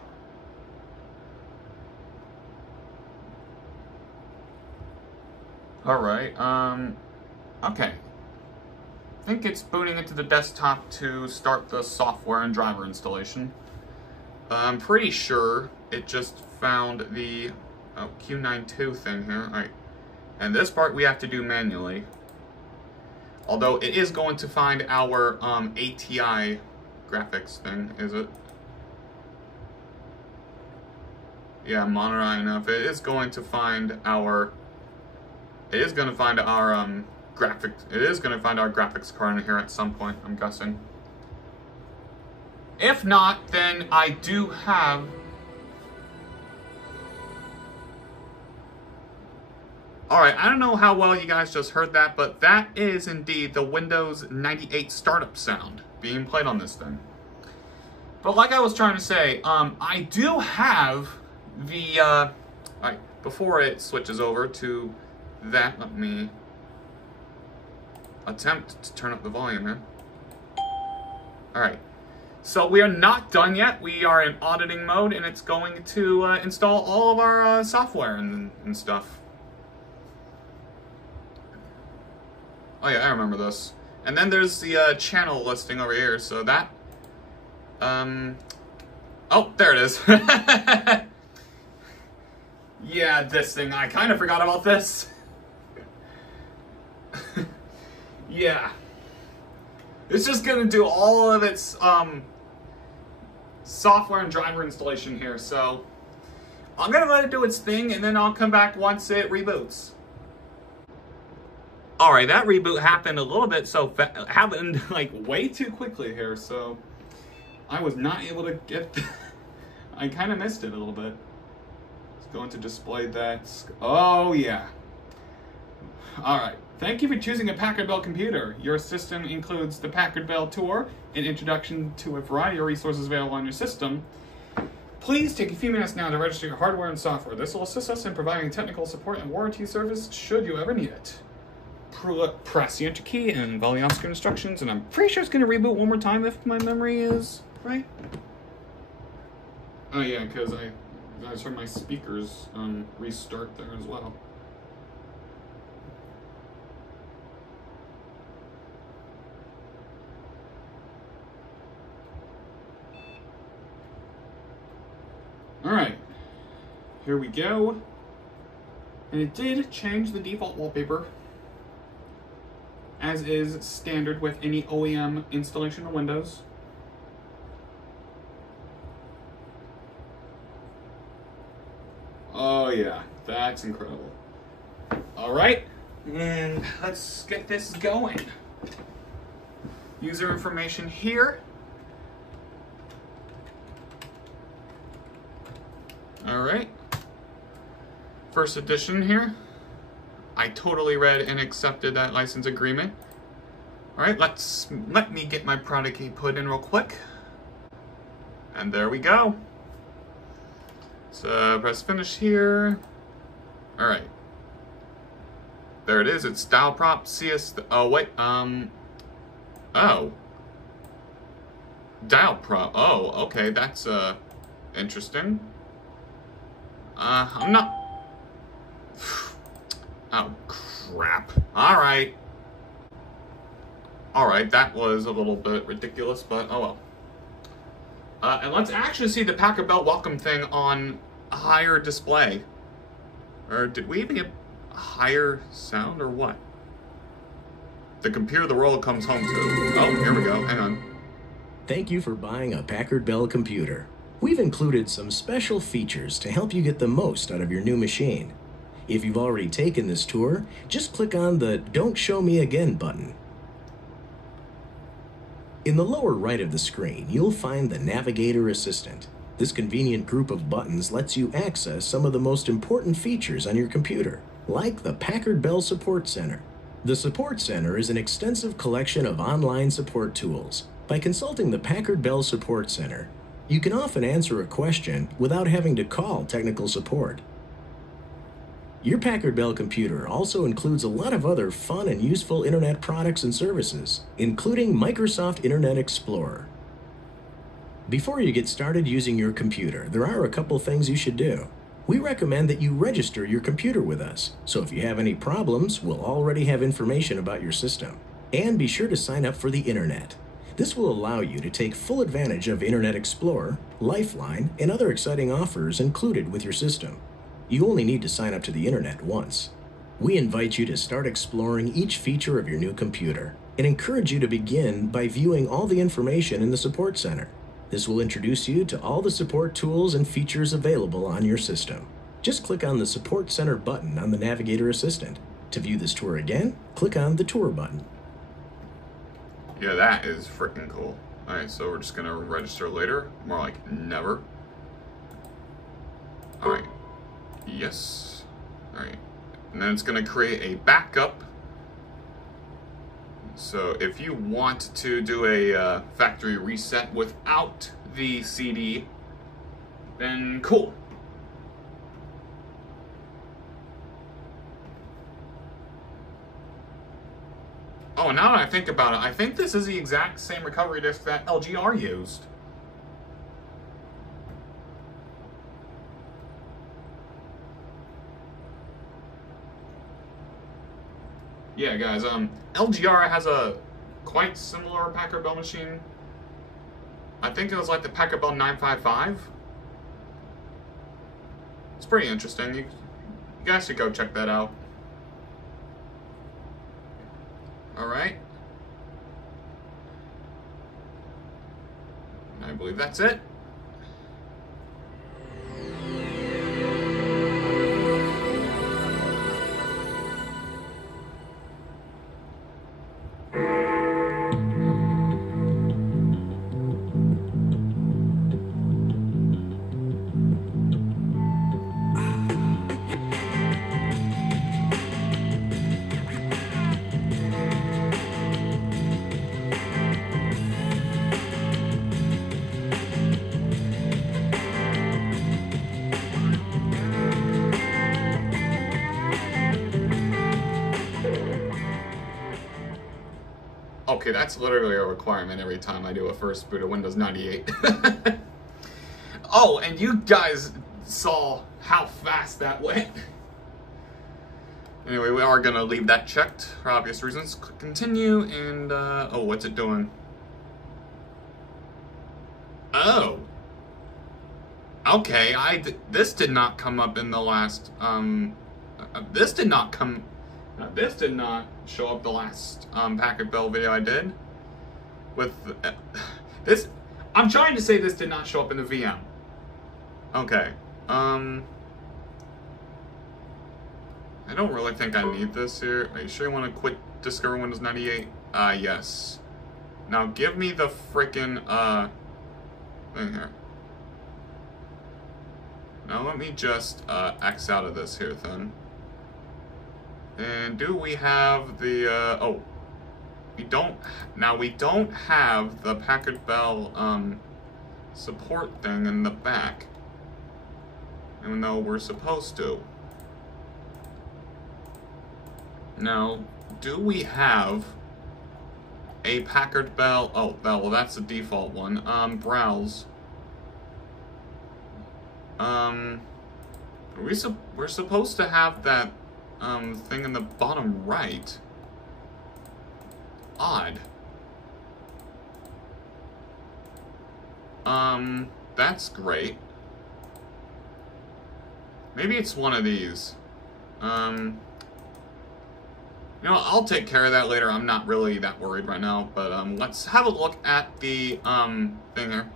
Alright, okay. I think it's booting into the desktop to start the software and driver installation. I'm pretty sure it just found the Q92 thing here. Alright. And this part we have to do manually. Although it is going to find our ATI graphics thing, is it? Yeah, monitor enough. It is going to find our graphics. It is going to find our graphics card in here at some point, I'm guessing. If not, then I do have... Alright, I don't know how well you guys just heard that, but that is indeed the Windows 98 startup sound being played on this thing. But like I was trying to say, I do have the... Alright, before it switches over to that, let me attempt to turn up the volume here. Alright, so we are not done yet. We are in auditing mode, and it's going to install all of our software and stuff. Oh yeah, I remember this. And then there's the channel listing over here, so that... Oh, there it is. Yeah, this thing. I kind of forgot about this. Yeah. It's just gonna do all of its software and driver installation here, so I'm gonna let it do its thing, and then I'll come back once it reboots. Alright, that reboot happened a little bit happened like way too quickly here, so I was not able to get I kind of missed it a little bit. It's going to display that. Oh yeah. Alright. Thank you for choosing a Packard Bell computer. Your system includes the Packard Bell Tour, an introduction to a variety of resources available on your system. Please take a few minutes now to register your hardware and software. This will assist us in providing technical support and warranty service should you ever need it. Press the enter key and follow the on-screen instructions, and I'm pretty sure it's going to reboot one more time if my memory is right. Oh yeah, because I heard my speakers restart there as well. Alright, here we go. And it did change the default wallpaper, as is standard with any OEM installation of Windows. Oh yeah, that's incredible. Alright, and let's get this going. User information here. Alright, first edition here. I totally read and accepted that license agreement. Alright, let me get my product key put in real quick. And there we go. So press finish here. Alright. There it is, it's style prop CS, oh wait, oh. Dial prop, oh, okay, that's interesting. I'm not... Oh, crap. Alright. Alright, that was a little bit ridiculous, but oh well. And let's actually see the Packard Bell welcome thing on a higher display. Or did we even get a higher sound, or what? The computer the world comes home to. Oh, here we go. Hang on. Thank you for buying a Packard Bell computer. We've included some special features to help you get the most out of your new machine. If you've already taken this tour, just click on the Don't Show Me Again button. In the lower right of the screen, you'll find the Navigator Assistant. This convenient group of buttons lets you access some of the most important features on your computer, like the Packard Bell Support Center. The Support Center is an extensive collection of online support tools. By consulting the Packard Bell Support Center, you can often answer a question without having to call technical support. Your Packard Bell computer also includes a lot of other fun and useful internet products and services, including Microsoft Internet Explorer. Before you get started using your computer, there are a couple things you should do. We recommend that you register your computer with us, so if you have any problems, we'll already have information about your system. And be sure to sign up for the internet. This will allow you to take full advantage of Internet Explorer, Lifeline, and other exciting offers included with your system. You only need to sign up to the internet once. We invite you to start exploring each feature of your new computer and encourage you to begin by viewing all the information in the Support Center. This will introduce you to all the support tools and features available on your system. Just click on the Support Center button on the Navigator Assistant. To view this tour again, click on the Tour button. Yeah, that is freaking cool. Alright, so we're just gonna register later. More like never. Alright. Yes. Alright. And then it's gonna create a backup. So if you want to do a factory reset without the CD, then cool. Oh, now that I think about it, I think this is the exact same recovery disk that LGR used. Yeah, guys, LGR has a quite similar Packard Bell machine. I think it was like the Packard Bell 955. It's pretty interesting. You guys should go check that out. Alright. I believe that's it. Okay, that's literally a requirement every time I do a first boot of Windows 98. Oh, and you guys saw how fast that went. Anyway, we are going to leave that checked for obvious reasons. Click continue, and, oh, what's it doing? Oh. Okay, this did not come up in the last, this did not show up the last Packard Bell video I did. With this, I'm trying to say this did not show up in the VM. Okay. I don't really think I need this here. Are you sure you want to quit Discover Windows 98? Yes. Now give me the frickin' thing here. Now let me just X out of this here then. And do we have the, oh, we don't have the Packard Bell, support thing in the back, even though we're supposed to. Now, do we have a Packard Bell, oh, well, that's the default one, browse. We're supposed to have that, thing in the bottom right. Odd. That's great. Maybe it's one of these. You know, I'll take care of that later. I'm not really that worried right now, but let's have a look at the thing here.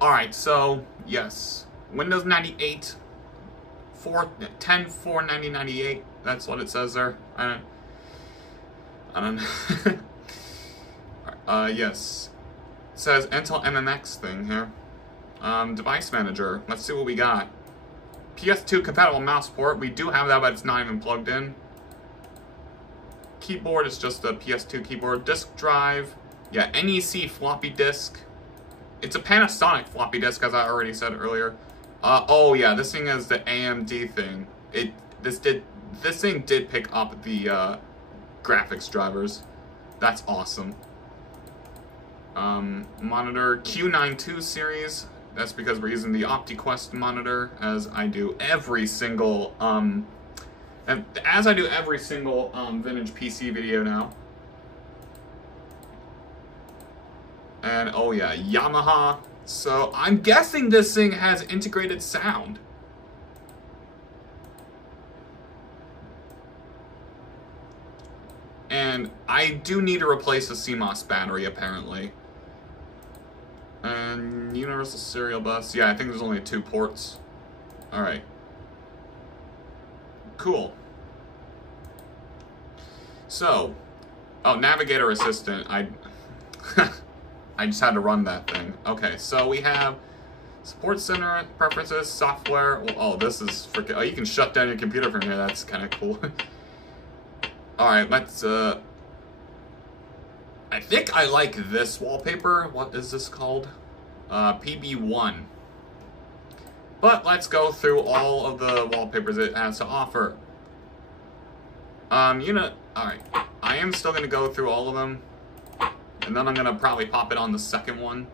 Alright, so yes. Windows 98 10/4/1998. That's what it says there. I don't know. Yes. It says Intel MMX thing here. Device manager. Let's see what we got. PS2 compatible mouse port. We do have that, but it's not even plugged in. Keyboard is just a PS2 keyboard. Disk drive. Yeah, NEC floppy disk. It's a Panasonic floppy disk, as I already said earlier. Oh yeah, this thing is the AMD thing. This thing did pick up the graphics drivers. That's awesome. Monitor Q92 series. That's because we're using the OptiQuest monitor, as I do every single vintage PC video now. And oh yeah, Yamaha. So I'm guessing this thing has integrated sound. And I do need to replace the CMOS battery, apparently. And universal serial bus. Yeah, I think there's only 2 ports. Alright. Cool. So, oh, navigator assistant. I just had to run that thing. Okay, so we have support center, preferences, software. Oh, this is freaking. Oh, you can shut down your computer from here. That's kind of cool. Alright, let's, I think I like this wallpaper. What is this called? PB1. But let's go through all of the wallpapers it has to offer. Alright. I am still going to go through all of them. And then I'm going to probably pop it on the second one.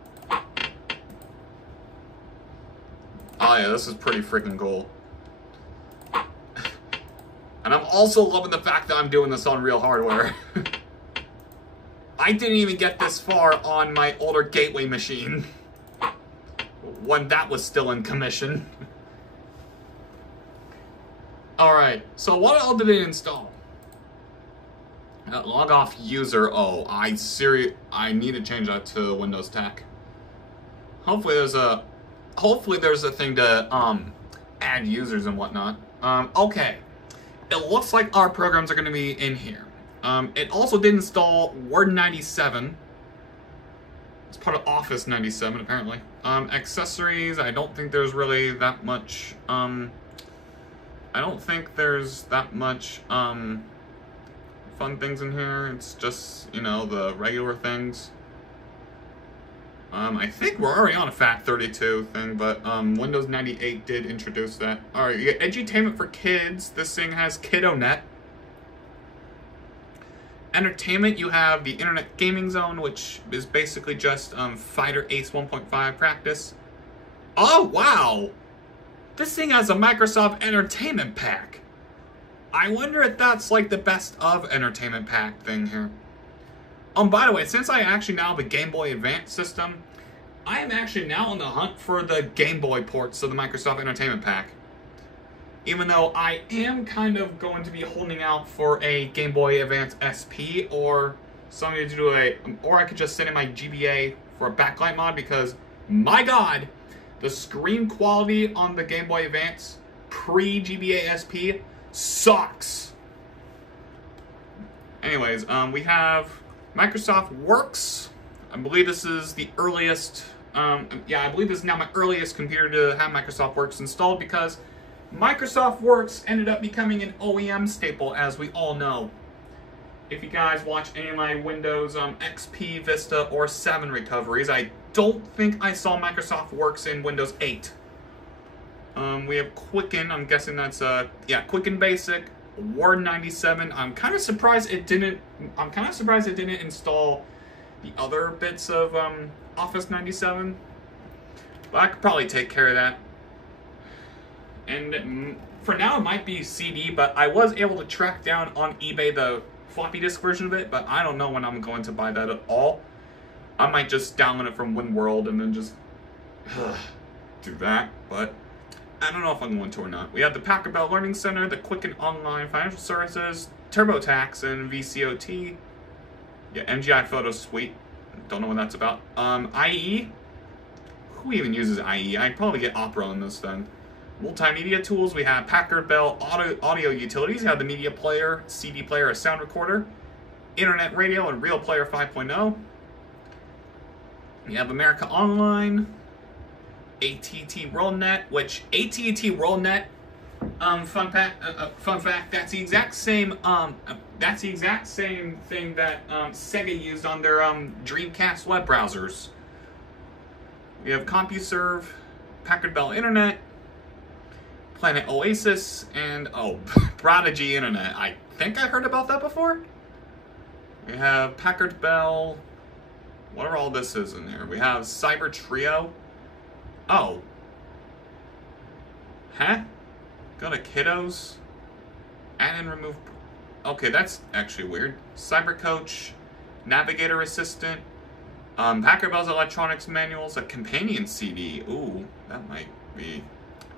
Oh yeah, this is pretty freaking cool. And I'm also loving the fact that I'm doing this on real hardware. I didn't even get this far on my older Gateway machine. When that was still in commission. Alright, so what all did it install? Log off user. Oh, I need to change that to Windows Tech. Hopefully there's a thing to add users and whatnot. Okay. It looks like our programs are going to be in here. It also did install Word 97. It's part of Office 97, apparently. Accessories, I don't think there's really that much, fun things in here. It's just, you know, the regular things. I think we're already on a FAT32 thing, but Windows 98 did introduce that. Alright, you get edutainment for kids. This thing has KiddoNet. Entertainment, you have the Internet Gaming Zone, which is basically just Fighter Ace 1.5 practice. Oh, wow! This thing has a Microsoft Entertainment Pack. I wonder if that's like the best of Entertainment Pack thing here. By the way, since I actually now have a Game Boy Advance system, I am actually now on the hunt for the Game Boy ports of the Microsoft Entertainment Pack. Even though I am kind of going to be holding out for a Game Boy Advance SP or something to do or I could just send in my GBA for a backlight mod, because my god, the screen quality on the Game Boy Advance pre-GBA SP sucks. Anyways, we have Microsoft Works. I believe this is the earliest, I believe this is now my earliest computer to have Microsoft Works installed, because Microsoft Works ended up becoming an OEM staple, as we all know. If you guys watch any of my Windows XP, Vista, or 7 recoveries, I don't think I saw Microsoft Works in Windows 8. We have Quicken. I'm guessing that's Quicken Basic, Word 97. I'm kind of surprised it didn't install the other bits of Office 97. But I could probably take care of that. And for now, it might be CD, but I was able to track down on eBay the floppy disk version of it, but I don't know when I'm going to buy that at all. I might just download it from WinWorld and then just do that, but I don't know if I'm going to or not. We have the Packard Bell Learning Center, the Quicken Online Financial Services, TurboTax, and VCOT. Yeah, MGI Photo Suite. Don't know what that's about. IE. Who even uses IE? I'd probably get Opera on this then. Multimedia tools, we have Packard Bell audio utilities. You have the media player, CD player, a sound recorder, internet radio, and Real Player 5.0. We have America Online. AT&T WorldNet, which AT&T WorldNet, fun fact, that's the exact same thing that Sega used on their Dreamcast web browsers. We have CompuServe, Packard Bell Internet, Planet Oasis, and Prodigy Internet. I think I heard about that before. We have Packard Bell. Whatever all this is in here. We have Cyber Trio. Oh. Huh? Go to Kiddos. Add and remove. Okay, that's actually weird. Cyber Coach. Navigator Assistant. Packard Bell's Electronics Manuals. A companion CD. Ooh, that might be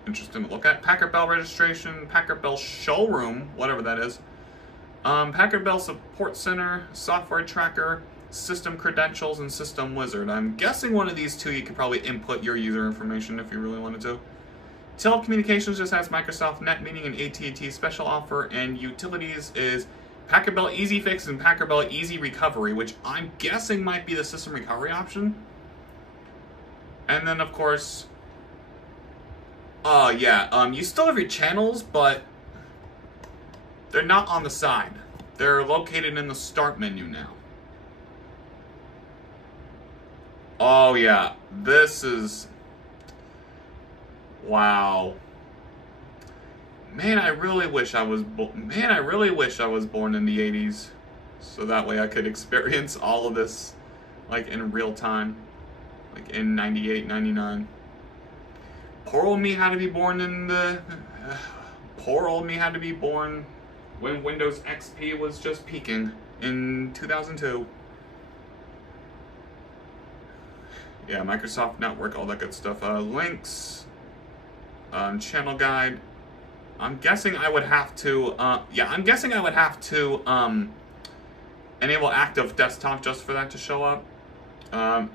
interesting to look at. Packard Bell Registration. Packard Bell Showroom. Whatever that is. Packard Bell Support Center. Software Tracker. System Credentials, and System Wizard. I'm guessing one of these two you could probably input your user information if you really wanted to. Telecommunications just has Microsoft Net Meeting and AT&T Special Offer, and utilities is Packard Bell Easy Fix and Packard Bell Easy Recovery, which I'm guessing might be the system recovery option. And then, of course, you still have your channels, but they're not on the side. They're located in the Start menu now. Oh yeah, this is... Wow. Man, I really wish I was born in the 80s, so that way I could experience all of this, like, in real time, like in 98, 99. Poor old me had to be born in the... poor old me had to be born when Windows XP was just peaking in 2002. Yeah, Microsoft Network, all that good stuff. Links, channel guide. I'm guessing I would have to, enable active desktop just for that to show up.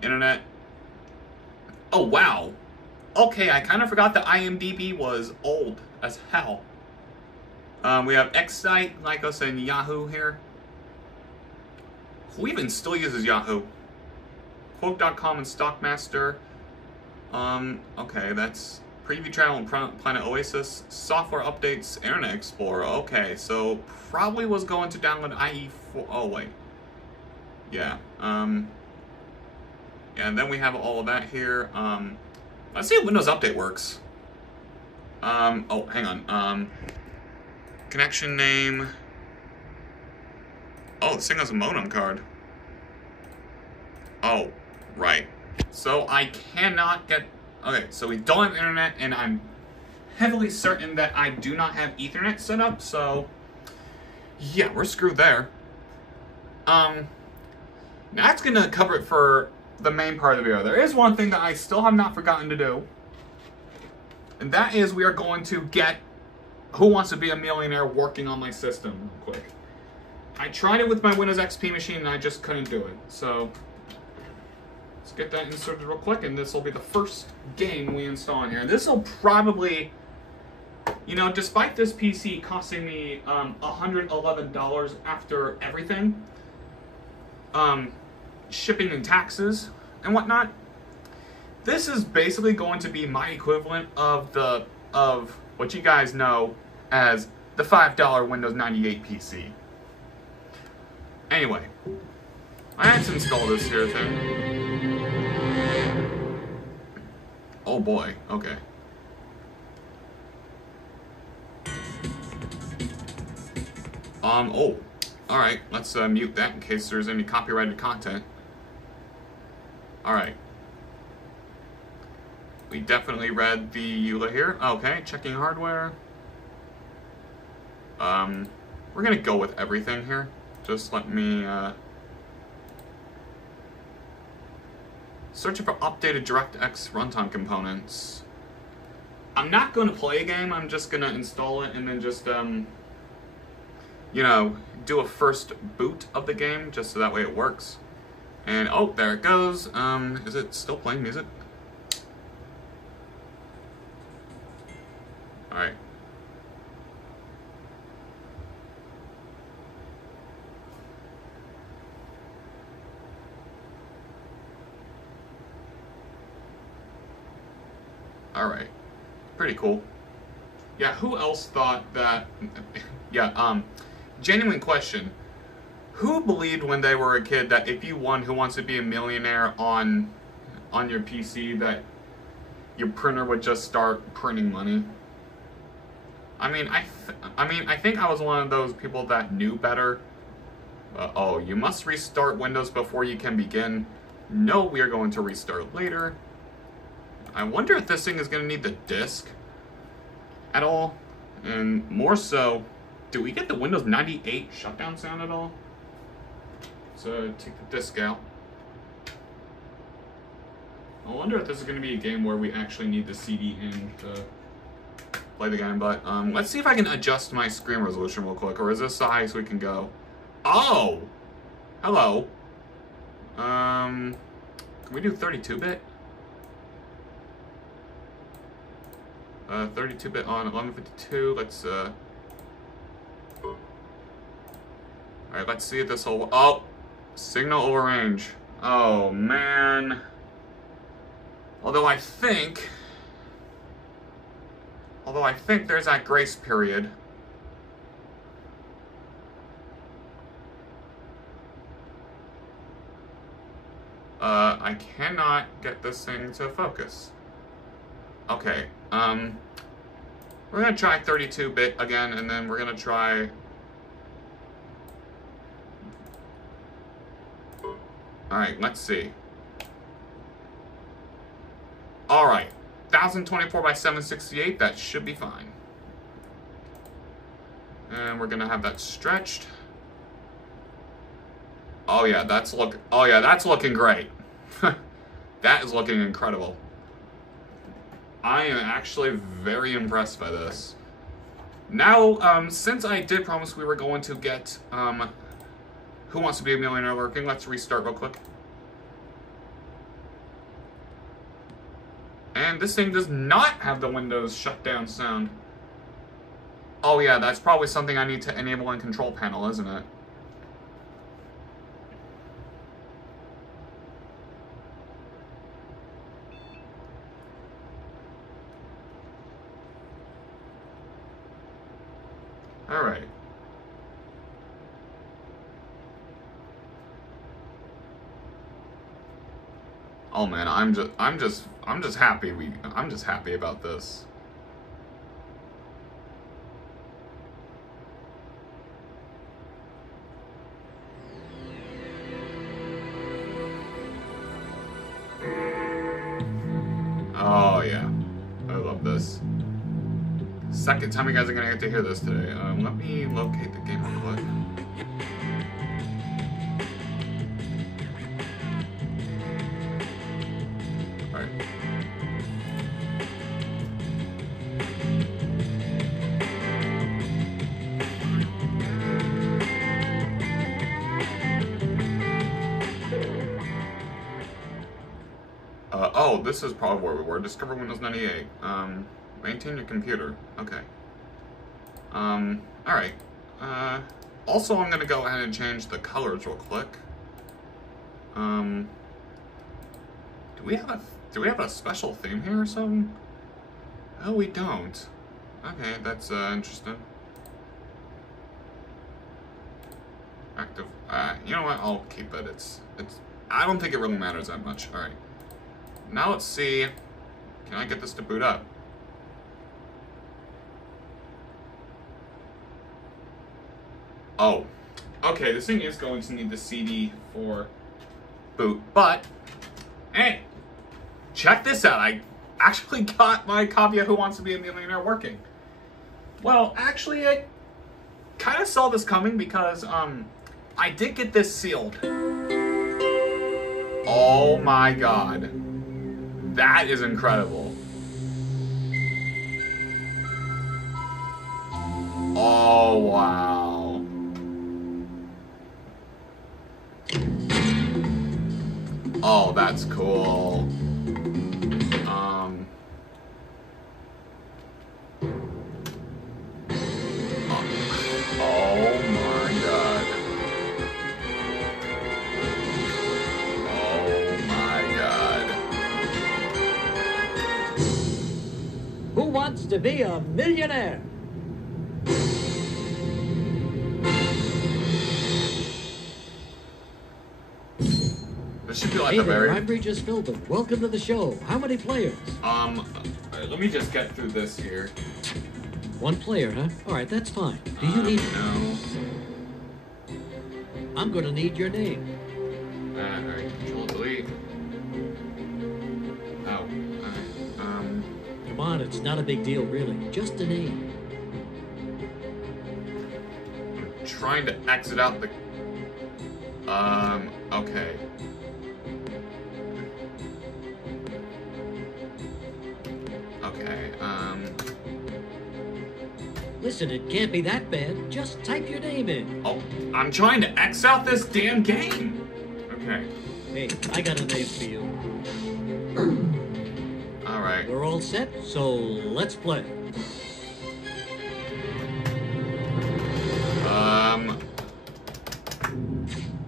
Internet. Oh, wow. Okay, I kind of forgot that IMDb was old as hell. We have Excite, Lycos, and Yahoo here. Who even still uses Yahoo? Quote.com and Stockmaster. Okay, that's Preview Channel and Planet Oasis. Software updates, Internet Explorer. Okay, so probably was going to download IE4. Oh, wait. Yeah. And then we have all of that here. Let's see if Windows Update works. Oh, hang on. Connection name. Oh, this thing has a modem card. Oh. Right. So I cannot get... Okay, so we don't have internet, and I'm heavily certain that I do not have Ethernet set up, so... Yeah, we're screwed there. That's gonna cover it for the main part of the video. There is one thing that I still have not forgotten to do, and that is we are going to get Who Wants to Be a Millionaire working on my system real quick. I tried it with my Windows XP machine, and I just couldn't do it, so... Let's get that inserted real quick, and this will be the first game we install in here. This will probably, you know, despite this PC costing me $111 after everything, shipping and taxes and whatnot, this is basically going to be my equivalent of what you guys know as the $5 Windows 98 PC. Anyway, I had to install this here thing. Oh boy, okay. Oh, alright, let's mute that in case there's any copyrighted content. Alright. We definitely read the EULA here. Okay, checking hardware. We're gonna go with everything here. Just let me, searching for updated DirectX runtime components. I'm not going to play a game, I'm just going to install it and then just, you know, do a first boot of the game, just so that way it works. And, oh, there it goes. Is it still playing music? Alright. alright. Pretty cool. Yeah, who else thought that... Yeah, genuine question. Who believed when they were a kid that if you won Who Wants to Be a Millionaire on your PC that your printer would just start printing money? I mean, I think I was one of those people that knew better. Oh, you must restart Windows before you can begin. No, we are going to restart later. I wonder if this thing is going to need the disk at all. And more so, do we get the Windows 98 shutdown sound at all? So take the disk out. I wonder if this is going to be a game where we actually need the CD in to play the game. But let's see if I can adjust my screen resolution real quick. Or is this the highest we can go? Oh! Hello. Can we do 32-bit? 32-bit on 1152. Let's, Alright, let's see if this will... Oh! Signal over range. Oh, man. Although I think there's that grace period. I cannot get this thing to focus. Okay, we're gonna try 32-bit again, and then we're gonna try... Alright, let's see. Alright, 1024 by 768, that should be fine. And we're gonna have that stretched. Oh yeah, that's looking great. That is looking incredible. I am actually very impressed by this. Now, since I did promise we were going to get Who Wants to Be a Millionaire working, let's restart real quick. And this thing does not have the Windows shutdown sound. Oh yeah, that's probably something I need to enable in Control Panel, isn't it? Alright. Oh man, I'm just happy about this. Oh yeah, I love this. Second time you guys are gonna get to hear this today. Let me locate the game real quick. Alright. Oh, this is probably where we were. Discover Windows 98. Maintain your computer. Okay. Alright. Also, I'm gonna go ahead and change the colors real quick. Do we have a special theme here or something? Oh, we don't. Okay, that's interesting. Active. You know what? I'll keep it. It's. I don't think it really matters that much. All right. Now let's see. Can I get this to boot up? Oh. Okay, this thing is going to need the CD for boot, but hey, check this out. I actually got my copy of Who Wants to Be a Millionaire working. Well, actually, I kind of saw this coming because I did get this sealed. Oh my god. That is incredible. Oh, wow. Oh, that's cool. Oh my god. Oh my god. to be a millionaire. This should be like Hey a there, very... I'm Regis Philbin. Welcome to the show. How many players? Let me just get through this here. One player, huh? All right, that's fine. Do you need... No. I'm going to need your name. Alright, Control Delete. Oh, alright, Come on, it's not a big deal, really. Just a name. I'm trying to exit out the... okay. Okay, Listen, it can't be that bad. Just type your name in. oh, I'm trying to X out this damn game! Okay, Hey, I got a name for you. alright. We're all set, so let's play.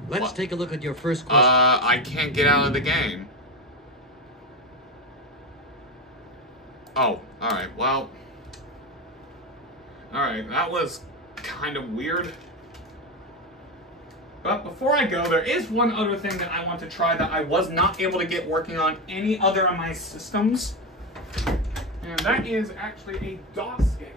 Let's What? take a look at your first question. I can't get out of the game. Oh, alright, well... Alright, that was kind of weird. But before I go, there is one other thing that I want to try that I was not able to get working on any other of my systems. And that is actually a DOS game.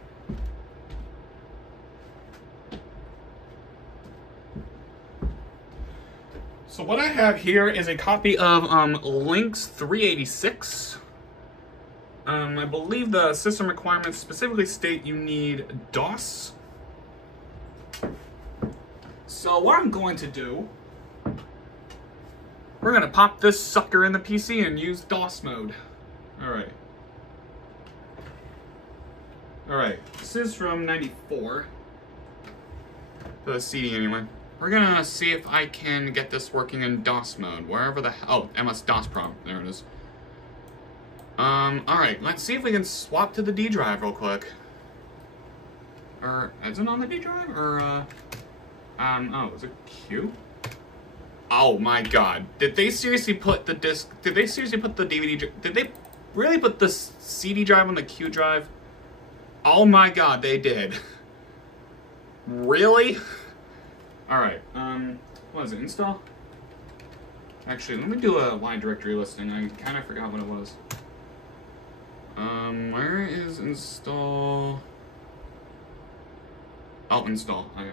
So what I have here is a copy of Lynx 386. I believe the system requirements specifically state you need DOS. So what I'm going to do, we're going to pop this sucker in the PC and use DOS mode. Alright. Alright, this is from 94. For the CD anyway. We're gonna see if I can get this working in DOS mode, wherever the hell, oh, MS-DOS prompt, there it is. Alright, let's see if we can swap to the D drive real quick. Or, is it on the D drive, or, oh, is it Q? Oh my god, did they seriously put the disc, did they seriously put the DVD, did they really put the CD drive on the Q drive? Oh my god, they did. Really? Alright, what is it, install? Actually, let me do a Y directory listing. I kind of forgot what it was. Where is install? Oh, install. Okay,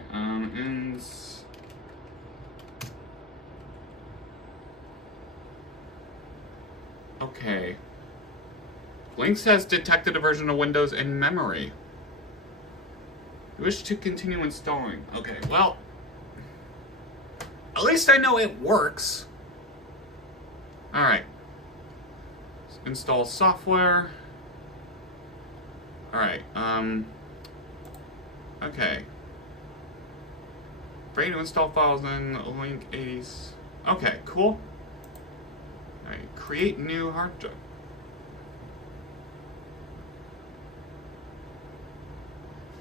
okay. Lynx has detected a version of Windows in memory. You wish to continue installing. Okay, well, at least I know it works. Alright. Install software. Alright, okay. Ready to install files in link 80s. Okay, cool. Alright, create new hard drive.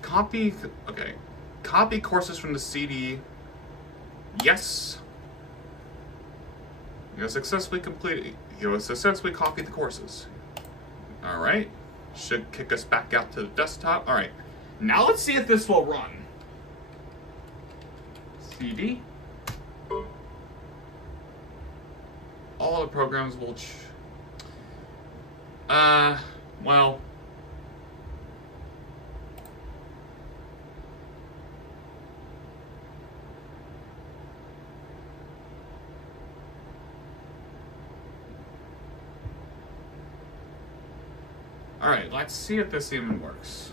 Copy, okay. Copy courses from the CD. Yes. You have successfully completed. You have successfully copied the courses. Alright. Should kick us back out to the desktop. Alright. Now let's see if this will run. CD. All the programs will well. Alright, let's see if this even works.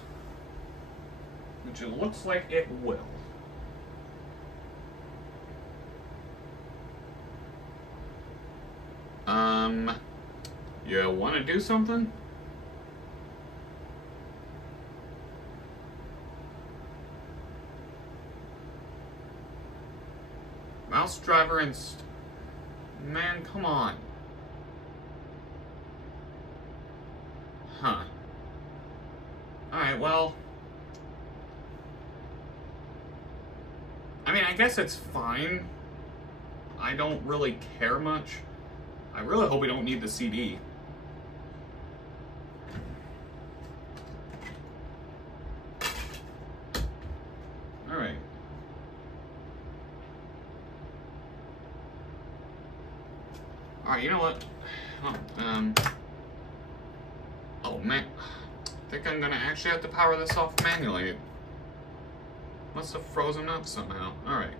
Which it looks like it will. You want to do something? Mouse driver and... Man, come on. Huh. Alright, well... I mean, I guess it's fine. I don't really care much. I really hope we don't need the CD. Alright, you know what? Oh, man. I think I'm gonna actually have to power this off manually. Must have frozen up somehow. Alright.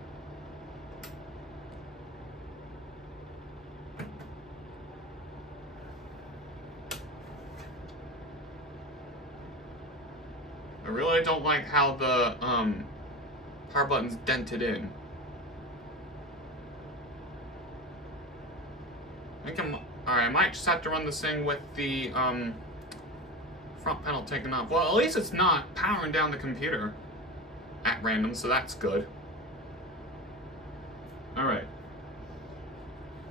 I really don't like how the power button's dented in. Alright, I might just have to run this thing with the front panel taken off. Well, at least it's not powering down the computer at random, so that's good. Alright.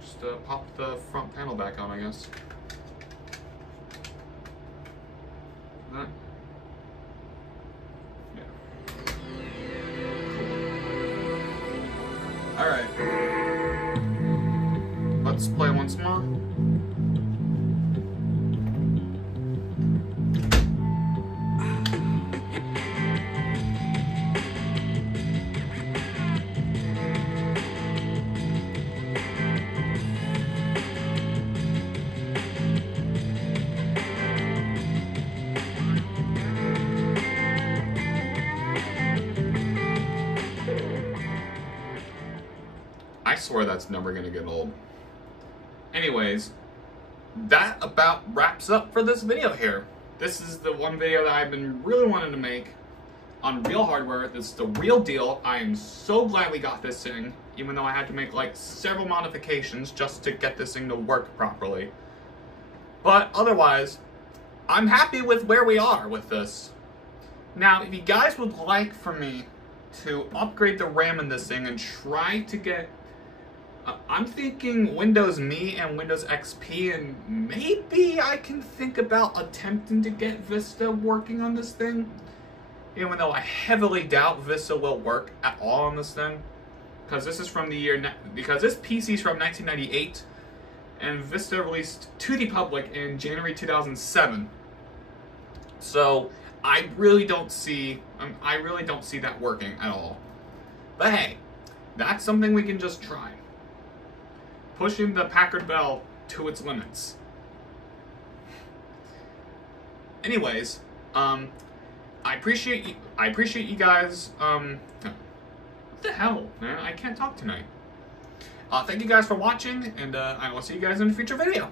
Just pop the front panel back on, I guess. That. Yeah. Cool. Alright. Let's play once more. I swear that's never gonna get old. Anyways, that about wraps up for this video here. This is the one video that I've been really wanting to make on real hardware. This is the real deal. I am so glad we got this thing, even though I had to make like several modifications just to get this thing to work properly. But otherwise, I'm happy with where we are with this. Now, if you guys would like for me to upgrade the RAM in this thing and try to get I'm thinking Windows Me and Windows XP, and maybe I can think about attempting to get Vista working on this thing. Even though I heavily doubt Vista will work at all on this thing. Because this is from the year, because this PC is from 1998, and Vista released to the public in January 2007. So I really don't see that working at all. But hey, that's something we can just try. Pushing the Packard Bell to its limits. Anyways, I appreciate you guys. What the hell, man? I can't talk tonight. Thank you guys for watching, and I will see you guys in a future video.